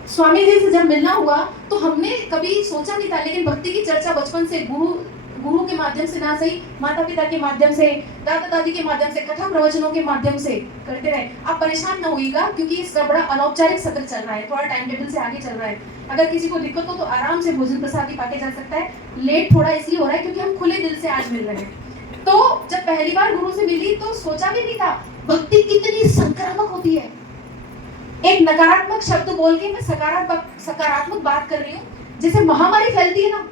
स्वामी जी से जब मिलना हुआ तो हमने कभी सोचा नहीं था, लेकिन भक्ति की चर्चा बचपन से गुरु के माध्यम से ना सही, माता पिता के माध्यम से, दादा दादी के माध्यम से, कथा प्रवचनों के माध्यम से करते रहे। आप परेशान ना होइएगा क्योंकि इसका बड़ा अनौपचारिक सत्र चल रहा है, थोड़ा टाइम टेबल से आगे चल रहा है। अगर किसी को दिक्कत हो तो आराम से भोजन प्रसाद भी पाके जा सकता है। लेट थोड़ा इसलिए हो रहा है क्योंकि हम खुले दिल से आज मिल रहे हैं। तो जब पहली बार गुरु से मिली तो सोचा भी नहीं था भक्ति कितनी संक्रामक होती है। एक नकारात्मक शब्द बोल के मैं सकारात्मक बात कर रही हूँ। जैसे महामारी फैलती है ना,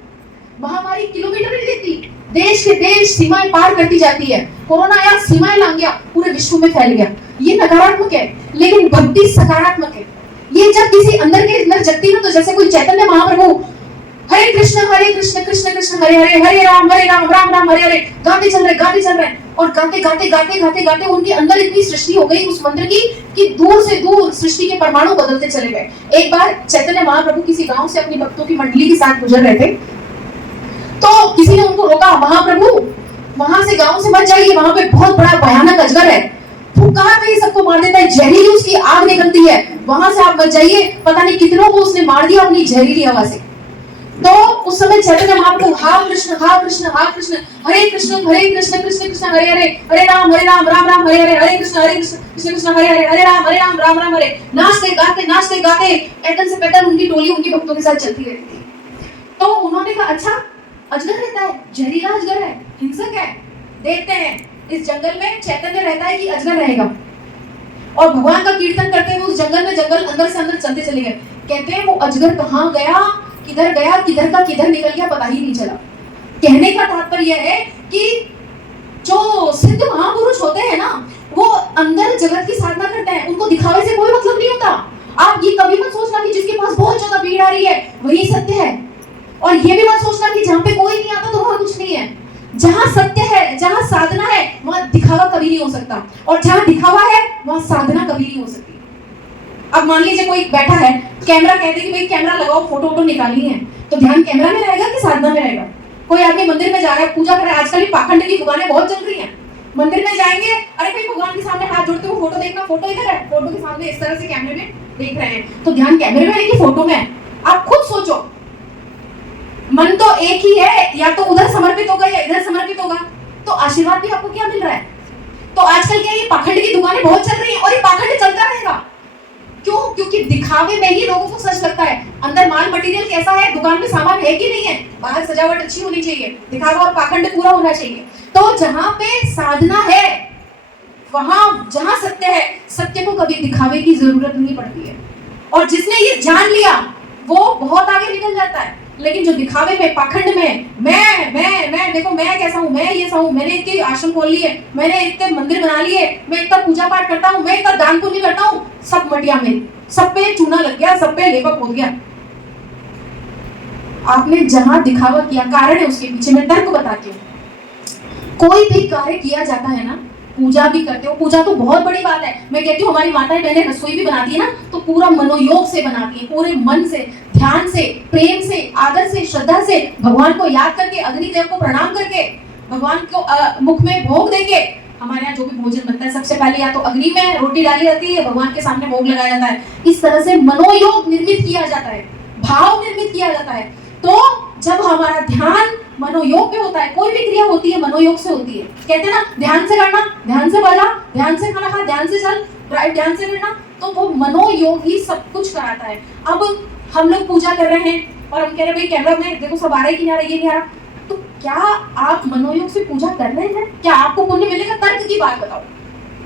महामारी किलोमीटर नहीं लेती, देश के देश सीमाएं पार करती जाती है। कोरोना आया, सीमाएं लांग गया, पूरे विश्व में फैल गया। ये नकारात्मक है, लेकिन भक्ति सकारात्मक है। ये जब किसी अंदर के अंदर जगती ना, तो जैसे कोई चैतन्य महाप्रभु हरे कृष्ण कृष्ण कृष्ण हरे हरे, हरे राम राम राम हरे हरे गाते चल रहे और गाते उनके अंदर इतनी सृष्टि हो गई उस मंत्र की कि दूर से दूर सृष्टि के परमाणु बदलते चले गए। एक बार चैतन्य महाप्रभु किसी गांव से अपनी भक्तों की मंडली के साथ गुजर रहे थे, तो किसी ने उनको रोका, महाप्रभु वहां से गांव से मत जाइए, वहां पे बहुत बड़ा भयानक अजगर है, फुकार में ही सबको मार देता है, जहरीली उसकी आग निकलती है, वहां से आप मत जाइए। पता नहीं कितनों को उसने मार दिया अपनी जहरीली हवा से। तो उस समय चैतन्य महाप्रभु हा कृष्ण हरे कृष्ण कृष्ण हरे हरे, हरे राम राम राम हरे हरे, हरे कृष्ण कृष्ण हरे हरे, हरे राम राम हरे, नाचते गाते एटल से पेटल उनकी टोली उनकी भक्तों के साथ चलती रहती थी। तो उन्होंने कहा अच्छा अजगर रहता है, जहरीला अजगर है, हिंसक है, देखते हैं इस जंगल में चैतन्य रहता है कि अजगर रहेगा। और भगवान का कीर्तन करते हुए उस जंगल में अंदर से अंदर चलते चले गए। कहते हैं वो अजगर कहाँ गया, किधर का किधर निकल गया, पता ही नहीं चला। कहने का तात्पर्य है कि जो सिद्ध महापुरुष होते हैं ना, वो अंदर जगत की साधना करते हैं, उनको दिखावे से कोई मतलब नहीं होता। आप ये कभी मत सोचना कि जिसके पास बहुत ज्यादा भीड़ आ रही है वही सत्य है, और ये भी मत सोचना कि जहाँ पे कोई नहीं आता तो वहां कुछ नहीं है। जहाँ सत्य है, जहाँ साधना है, वहां दिखावा कभी नहीं हो सकता, और जहाँ दिखावा है वहां साधना कभी नहीं हो सकती। अब मान लीजिए कोई बैठा है, कैमरा कहते कि भाई कैमरा लगाओ, फोटो निकालनी है, तो ध्यान कैमरा में रहेगा कि साधना में रहेगा? कोई आदमी मंदिर में जा रहा है, पूजा कर रहा है, आजकल पाखंड की दुकानें बहुत चल रही हैं। मंदिर में जाएंगे, अरे भाई भगवान के सामने हाथ जोड़ते हुए फोटो देखना, फोटो इधर है, फोटो के सामने इस तरह से कैमरे में देख रहे हैं, तो ध्यान कैमरे में है कि फोटो में? आप खुद सोचो, मन तो एक ही है, या तो उधर समर्पित होगा या इधर समर्पित होगा, तो आशीर्वाद भी आपको क्या मिल रहा है? तो आजकल क्या ये पाखंड की दुकानें बहुत चल रही हैं, और ये पाखंड चलता रहेगा। क्यों? क्योंकि दिखावे में ही लोगों को सच लगता है। अंदर माल मटेरियल कैसा है, दुकान में सामान है कि नहीं है, बाहर सजावट अच्छी होनी चाहिए, दिखावा और पाखंड पूरा होना चाहिए। तो जहाँ पे साधना है, वहां जहाँ सत्य है, सत्य को कभी दिखावे की जरूरत नहीं पड़ती है। और जिसने ये जान लिया वो बहुत आगे निकल जाता है। लेकिन जो दिखावे में, पाखंड में, मैं देखो मैं कैसा हूँ, मैं ये सा हूँ, मैंने इतने आश्रम खोल लिए, मैंने इतने मंदिर बना लिए, मैं इतना पूजा पाठ करता हूँ, मैं इतना दान पुण्य करता हूँ, सब मटिया में, सब पे चूना लग गया, सब पे लेपक हो गया। आपने जहां दिखावा किया, कारण है उसके पीछे, मैं तर्क बताती हूँ। कोई भी कार्य किया जाता है ना, पूजा भी करते हो, पूजा तो बहुत बड़ी बात है। मैं कहती हूँ हमारी माताएं बहनें रसोई भी बनाती है ना, तो पूरा मनोयोग से बनाती है, पूरे मन से, ध्यान से, प्रेम से, आदर से, श्रद्धा से, भगवान को याद करके, अग्निदेव को प्रणाम करके, भगवान को मुख में भोग देके। हमारे यहाँ जो भी भोजन बनता है सबसे पहले या तो अग्नि में रोटी डाली जाती है, भगवान के सामने भोग लगाया जाता है। इस तरह से मनोयोग निर्मित किया जाता है, भाव निर्मित किया जाता है। तो जब हमारा ध्यान मनोयोग में होता है, कोई भी क्रिया होती है मनोयोग से होती है। कहते हैं ना, ध्यान से करना, ध्यान से बोला, ध्यान से खाना खा, ध्यान से चल, ध्यान से करना, तो वो मनोयोग ही सब कुछ कराता है। अब हम लोग पूजा कर रहे हैं, और हम कह रहे भाई कैमरा में देखो सब आ रहा है कि नहीं आ रहा, ये नहीं आ रहा, तो क्या आप मनोयोग से पूजा कर रहे हैं? क्या आपको पुण्य मिलेगा? तर्क की बात बताओ।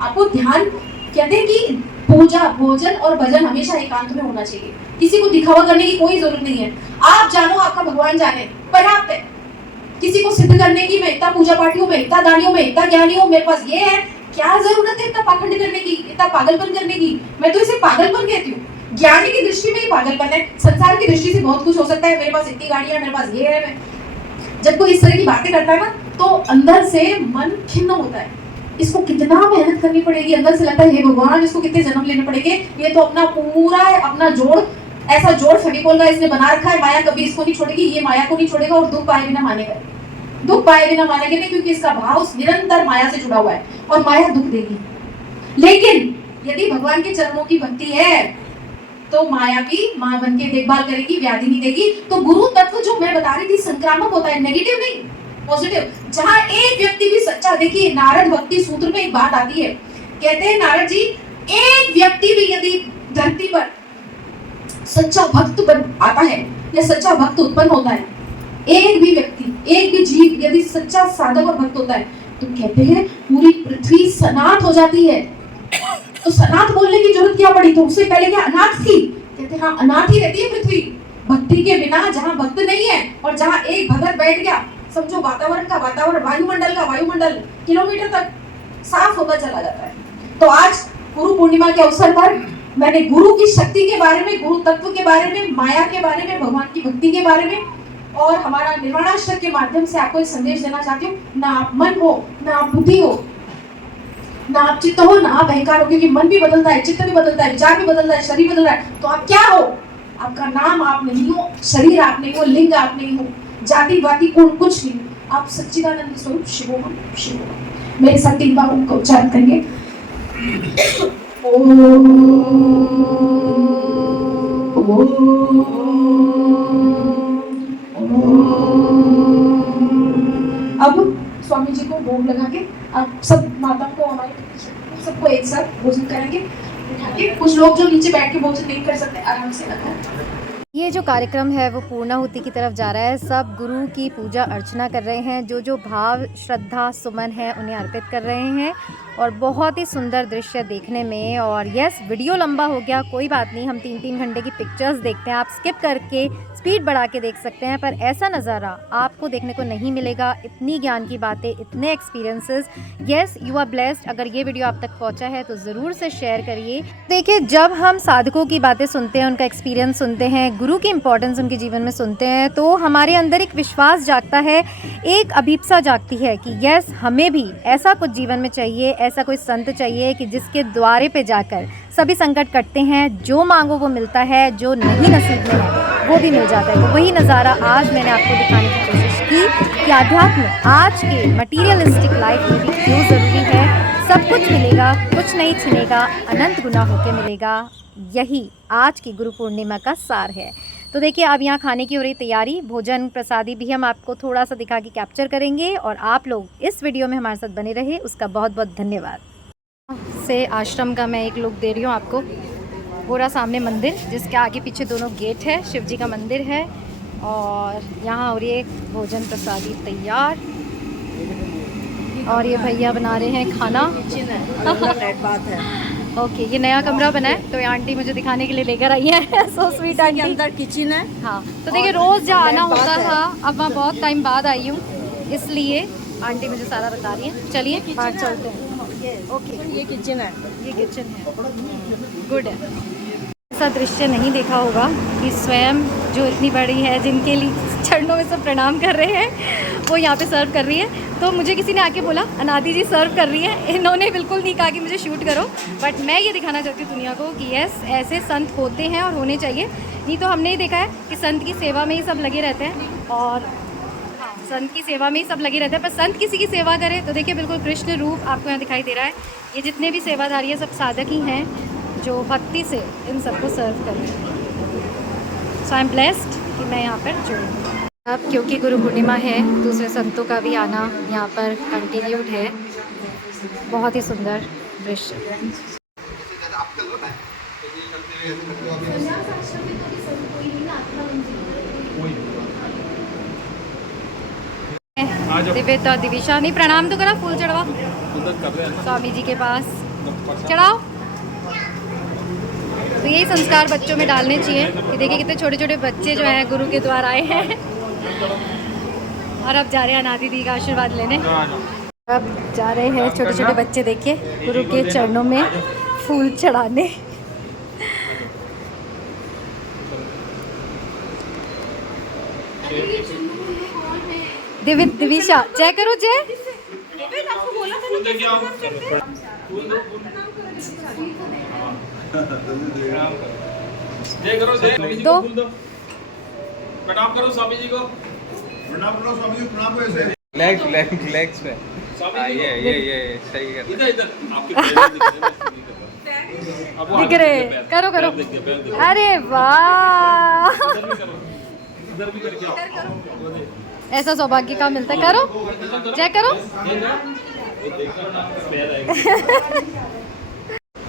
आपको ध्यान, कहते हैं कि पूजा, भोजन और भजन हमेशा एकांत में होना चाहिए, किसी को दिखावा करने की कोई जरूरत नहीं है। आप जानो, आपका भगवान जाने, पर्याप्त है। किसी को सिद्ध करने की, मैं इतना पूजा पाठी हूँ, मैं इतना दानी हूँ, मैं इतना ज्ञानी हूँ, मेरे पास ये है, क्या जरूरत है इतना पाखंड करने की, इतना पागलपन करने की? मैं तो इसे पागलपन कहती हूँ। ज्ञानी की दृष्टि में ही पागलपन है, संसार की दृष्टि से बहुत कुछ हो सकता है, मेरे पास इतनी गाड़ियां, मेरे पास ये है। जब कोई इस तरह की बातें करता है ना, तो अंदर से मन खिन्न होता है। इसको कितना मेहनत करनी पड़ेगी, अंदर से लगता है हे भगवान, इसको कितने जन्म लेने पड़ेंगे, ये तो अपना पूरा अपना जोड़, ऐसा जोड़ फेविकोल का इसने बना रखा है, माया कभी इसको नहीं छोड़ेगी, ये माया को नहीं छोड़ेगा और दुख पाए बिना मानेगा, दुख पाए बिना मानेगा नहीं, क्योंकि इसका भाव निरंतर माया से जुड़ा हुआ है और माया दुख देगी। लेकिन यदि भगवान के चरणों की भक्ति है तो माया भी मां बन के देखभाल करेगी, व्याधि नहीं देगी। तो गुरु तत्व जो मैं बता रही थी संक्रामक होता है, नेगेटिव नहीं, पॉजिटिव। जहां एक व्यक्ति भी सच्चा, देखिए नारद भक्ति सूत्र में एक बात आती है, कहते हैं नारद जी, एक व्यक्ति भी यदि धरती पर सच्चा भक्त आता है या सच्चा भक्त उत्पन्न होता है, एक भी व्यक्ति, एक भी जीव यदि सच्चा साधक और भक्त होता है, तो कहते हैं पूरी पृथ्वी सनात हो जाती है। तो सनात बोलने की जरूरत क्या पड़ी? तो उससे पहले क्या अनाथ थी? कहते हाँ, अनाथ ही रहती है पृथ्वी। भक्ति के बिना जहाँ भक्त नहीं है और जहाँ एक भगत बैठ गया, समझो वातावरण का वातावरण, वायुमंडल का वायुमंडल किलोमीटर तक साफ होता चला जाता है। तो आज गुरु पूर्णिमा के अवसर पर मैंने गुरु की शक्ति के बारे में, गुरु तत्व के बारे में, माया के बारे में, भगवान की भक्ति के बारे में और हमारा निर्वाणाष्टक के माध्यम से आपको एक संदेश देना चाहती हूँ। ना आप मन हो, ना आप बुद्धि हो, ना आप चित्त हो, ना आप अहंकार हो, क्योंकि मन भी बदलता है, चित्त भी बदलता है, विचार भी बदलता है, शरीर बदल रहा है। तो आप क्या हो? आपका नाम आप नहीं हो, शरीर आप नहीं हो, लिंग आप नहीं हो, जाति वाति कुल कुछ नहीं, आप सच्चिदानंद स्वरूप शिवोहम शिवोहम। मेरे साथ 3 बार ओम का उच्चारण करेंगे। अब स्वामी जी को भोग लगा के आप सब माता को, हमारे सबको एक साथ भोजन करेंगे। कुछ लोग जो नीचे बैठ के भोजन नहीं कर सकते, आराम से रखें। ये जो कार्यक्रम है वो पूर्णाहुति की तरफ जा रहा है। सब गुरु की पूजा अर्चना कर रहे हैं, जो जो भाव, श्रद्धा, सुमन है उन्हें अर्पित कर रहे हैं और बहुत ही सुंदर दृश्य देखने में। और यस, वीडियो लंबा हो गया, कोई बात नहीं, हम 3-3 घंटे की पिक्चर्स देखते हैं, आप स्किप करके स्पीड बढ़ा के देख सकते हैं, पर ऐसा नज़ारा आपको देखने को नहीं मिलेगा। इतनी ज्ञान की बातें, इतने experiences. Yes, you are blessed. अगर ये वीडियो आप तक पहुंचा है तो ज़रूर से शेयर करिए। देखिए, जब हम साधकों की बातें सुनते हैं, उनका एक्सपीरियंस सुनते हैं, गुरु की इंपॉर्टेंस उनके जीवन में सुनते हैं, तो हमारे अंदर एक विश्वास जागता है, एक अभीप्सा जागती है कि यस, हमें भी ऐसा कुछ जीवन में चाहिए, ऐसा कोई संत चाहिए कि जिसके द्वारे पे जाकर सभी संकट कटते हैं, जो मांगो वो मिलता है, जो नहीं नसीब में है वो भी मिल जाता है। तो वही नज़ारा आज मैंने आपको दिखाने की कोशिश की कि आध्यात्म आज के मटीरियलिस्टिक लाइफ में भी क्यों ज़रूरी है। सब कुछ मिलेगा, कुछ नहीं छिनेगा, अनंत गुना होके मिलेगा। यही आज की गुरु पूर्णिमा का सार है। तो देखिए, अब यहाँ खाने की हो रही तैयारी, भोजन प्रसादी भी हम आपको थोड़ा सा दिखा के कैप्चर करेंगे और आप लोग इस वीडियो में हमारे साथ बने रहे, उसका बहुत बहुत धन्यवाद। से आश्रम का मैं एक लुक दे रही हूँ आपको। पूरा सामने मंदिर, जिसके आगे पीछे दोनों गेट है, शिव जी का मंदिर है और यहाँ हो रही है भोजन प्रसादी तैयार और ये भैया बना रहे हैं खाना। बात है। ओके, ये नया कमरा बना है तो ये आंटी मुझे दिखाने के लिए लेकर आई है। So sweet aunty. अंदर किचन है। हाँ, तो देखिए रोज़ जहाँ आना होता था, अब मैं बहुत टाइम बाद आई हूँ, इसलिए आंटी मुझे सारा बता रही है। चलिए बाहर चलते हैं। ओके, ये किचन है। ये किचन है, गुड है। ऐसा दृश्य नहीं देखा होगा कि स्वयं जो इतनी बड़ी है, जिनके लिए चरणों में सब प्रणाम कर रहे हैं, वो यहाँ पे सर्व कर रही है। तो मुझे किसी ने आके बोला अनादि जी सर्व कर रही है। इन्होंने बिल्कुल नहीं कहा कि मुझे शूट करो, बट मैं ये दिखाना चाहती हूँ दुनिया को कि यस, ऐसे संत होते हैं और होने चाहिए। नहीं तो हमने ही देखा है कि संत की सेवा में ही सब लगे रहते हैं और संत की सेवा में ही सब लगे रहते हैं, पर संत किसी की सेवा करे तो देखिए बिल्कुल कृष्ण रूप आपको यहाँ दिखाई दे रहा है। ये जितने भी सेवाधारी है सब साधक ही हैं जो भक्ति से इन सबको सर्व कर रहे हैं। सो आई एम ब्लेस्ड कि मैं यहाँ पर जुड़ी। अब क्योंकि गुरु पूर्णिमा है, दूसरे संतों का भी आना यहाँ पर कंटिन्यूड है। बहुत ही सुंदर दृश्य। दिव्यता दिविशा नहीं प्रणाम तो करा, फूल चढ़वा उधर कर रहे हैं स्वामी जी के पास, चढ़ाओ। तो यही संस्कार बच्चों में डालने चाहिए कि देखिए कितने छोटे छोटे बच्चे जो हैं गुरु के द्वार आए हैं और अब जा रहे हैं अनादि दी का आशीर्वाद लेने। अब जा रहे हैं छोटे छोटे बच्चे देखिए गुरु के चरणों में फूल चढ़ाने। दिविशा जय करो जय। जय करो जय स्वामी जी दो। को फूल दो, प्रणाम करो स्वामी जी को, प्रणाम करो स्वामी जी, प्रणाम करो ऐसे लेग्स पे स्वामी जी ये सही है। इधर इधर आपके पैर दिख रहे हैं, अब वो दिख रहे, करो करो। पैर दिख गए, अरे वाह, इधर भी करके आओ। ऐसा सौभाग्य का मिलता है। करो जय करो।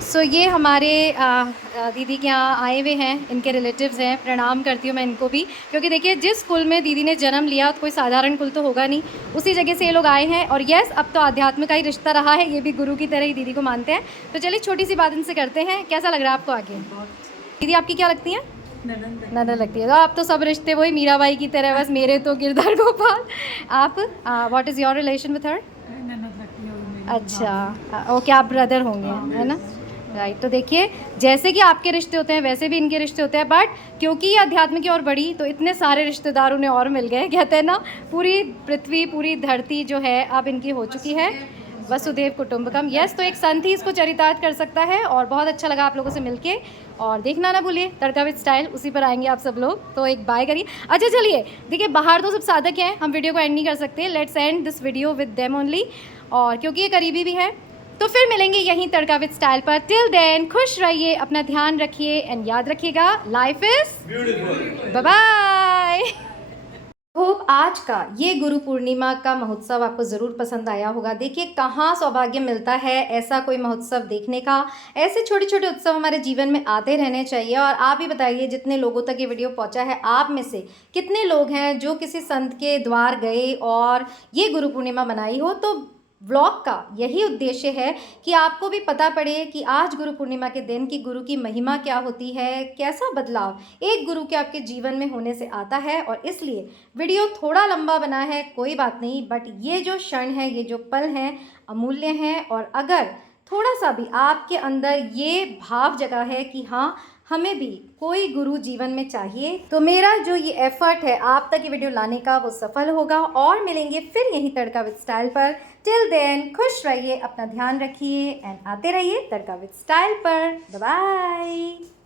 सो ये हमारे दीदी के यहाँ आए हुए हैं, इनके रिलेटिव्स हैं। प्रणाम करती हूँ मैं इनको भी, क्योंकि देखिए जिस कुल में दीदी ने जन्म लिया तो कोई साधारण कुल तो होगा नहीं, उसी जगह से ये लोग आए हैं। और यस, अब तो आध्यात्म का ही रिश्ता रहा है, ये भी गुरु की तरह ही दीदी को मानते हैं। तो चलिए छोटी सी बात इनसे करते हैं, कैसा लग रहा है आपको आगे? दीदी आपकी क्या लगती है? ननद लगती है। तो आप तो सब रिश्ते वही मीराबाई की तरह, बस मेरे तो गिरधर गोपाल। आप what is your relation with her? अच्छा ओके, आप ब्रदर होंगे है ना, राइट। तो देखिए जैसे कि आपके रिश्ते होते हैं वैसे भी इनके रिश्ते होते हैं, बट क्योंकि ये अध्यात्म की ओर बढ़ी तो इतने सारे रिश्तेदार उन्हें और मिल गए। कहते हैं ना, पूरी पृथ्वी पूरी धरती जो है अब इनकी हो चुकी है वसुदेव कुटुंबकम। यस, तो एक संत ही इसको चरितार्थ कर सकता है। और बहुत अच्छा लगा आप लोगों से मिलके। और देखना ना भूलिए तड़का विद स्टाइल, उसी पर आएंगे आप सब लोग, तो एक बाय करिए। अच्छा चलिए, देखिए बाहर तो सब साधक हैं, हम वीडियो को एंड नहीं कर सकते। Let's end this video with them only. और क्योंकि ये करीबी भी है तो फिर मिलेंगे यहीं तड़का विद स्टाइल पर। टिल देन खुश रहिए, अपना ध्यान रखिए एंड याद रखिएगा, life is beautiful. Bye bye. Hope आज का ये गुरु पूर्णिमा का महोत्सव आपको ज़रूर पसंद आया होगा। देखिए कहाँ सौभाग्य मिलता है ऐसा कोई महोत्सव देखने का। ऐसे छोटे छोटे उत्सव हमारे जीवन में आते रहने चाहिए। और आप ही बताइए, जितने लोगों तक ये वीडियो पहुंचा है, आप में से कितने लोग हैं जो किसी संत के द्वार गए और ये गुरु पूर्णिमा मनाई हो? तो व्लॉग का यही उद्देश्य है कि आपको भी पता पड़े कि आज गुरु पूर्णिमा के दिन की गुरु की महिमा क्या होती है, कैसा बदलाव एक गुरु के आपके जीवन में होने से आता है। और इसलिए वीडियो थोड़ा लंबा बना है, कोई बात नहीं, बट ये जो क्षण है, ये जो पल हैं, अमूल्य हैं। और अगर थोड़ा सा भी आपके अंदर ये भाव जगा है कि हाँ हमें भी कोई गुरु जीवन में चाहिए, तो मेरा जो ये एफर्ट है आप तक ये वीडियो लाने का वो सफल होगा। और मिलेंगे फिर यहीं तड़का विद स्टाइल पर। टिल देन खुश रहिए, अपना ध्यान रखिए एंड आते रहिए तड़का विद स्टाइल पर। Bye bye.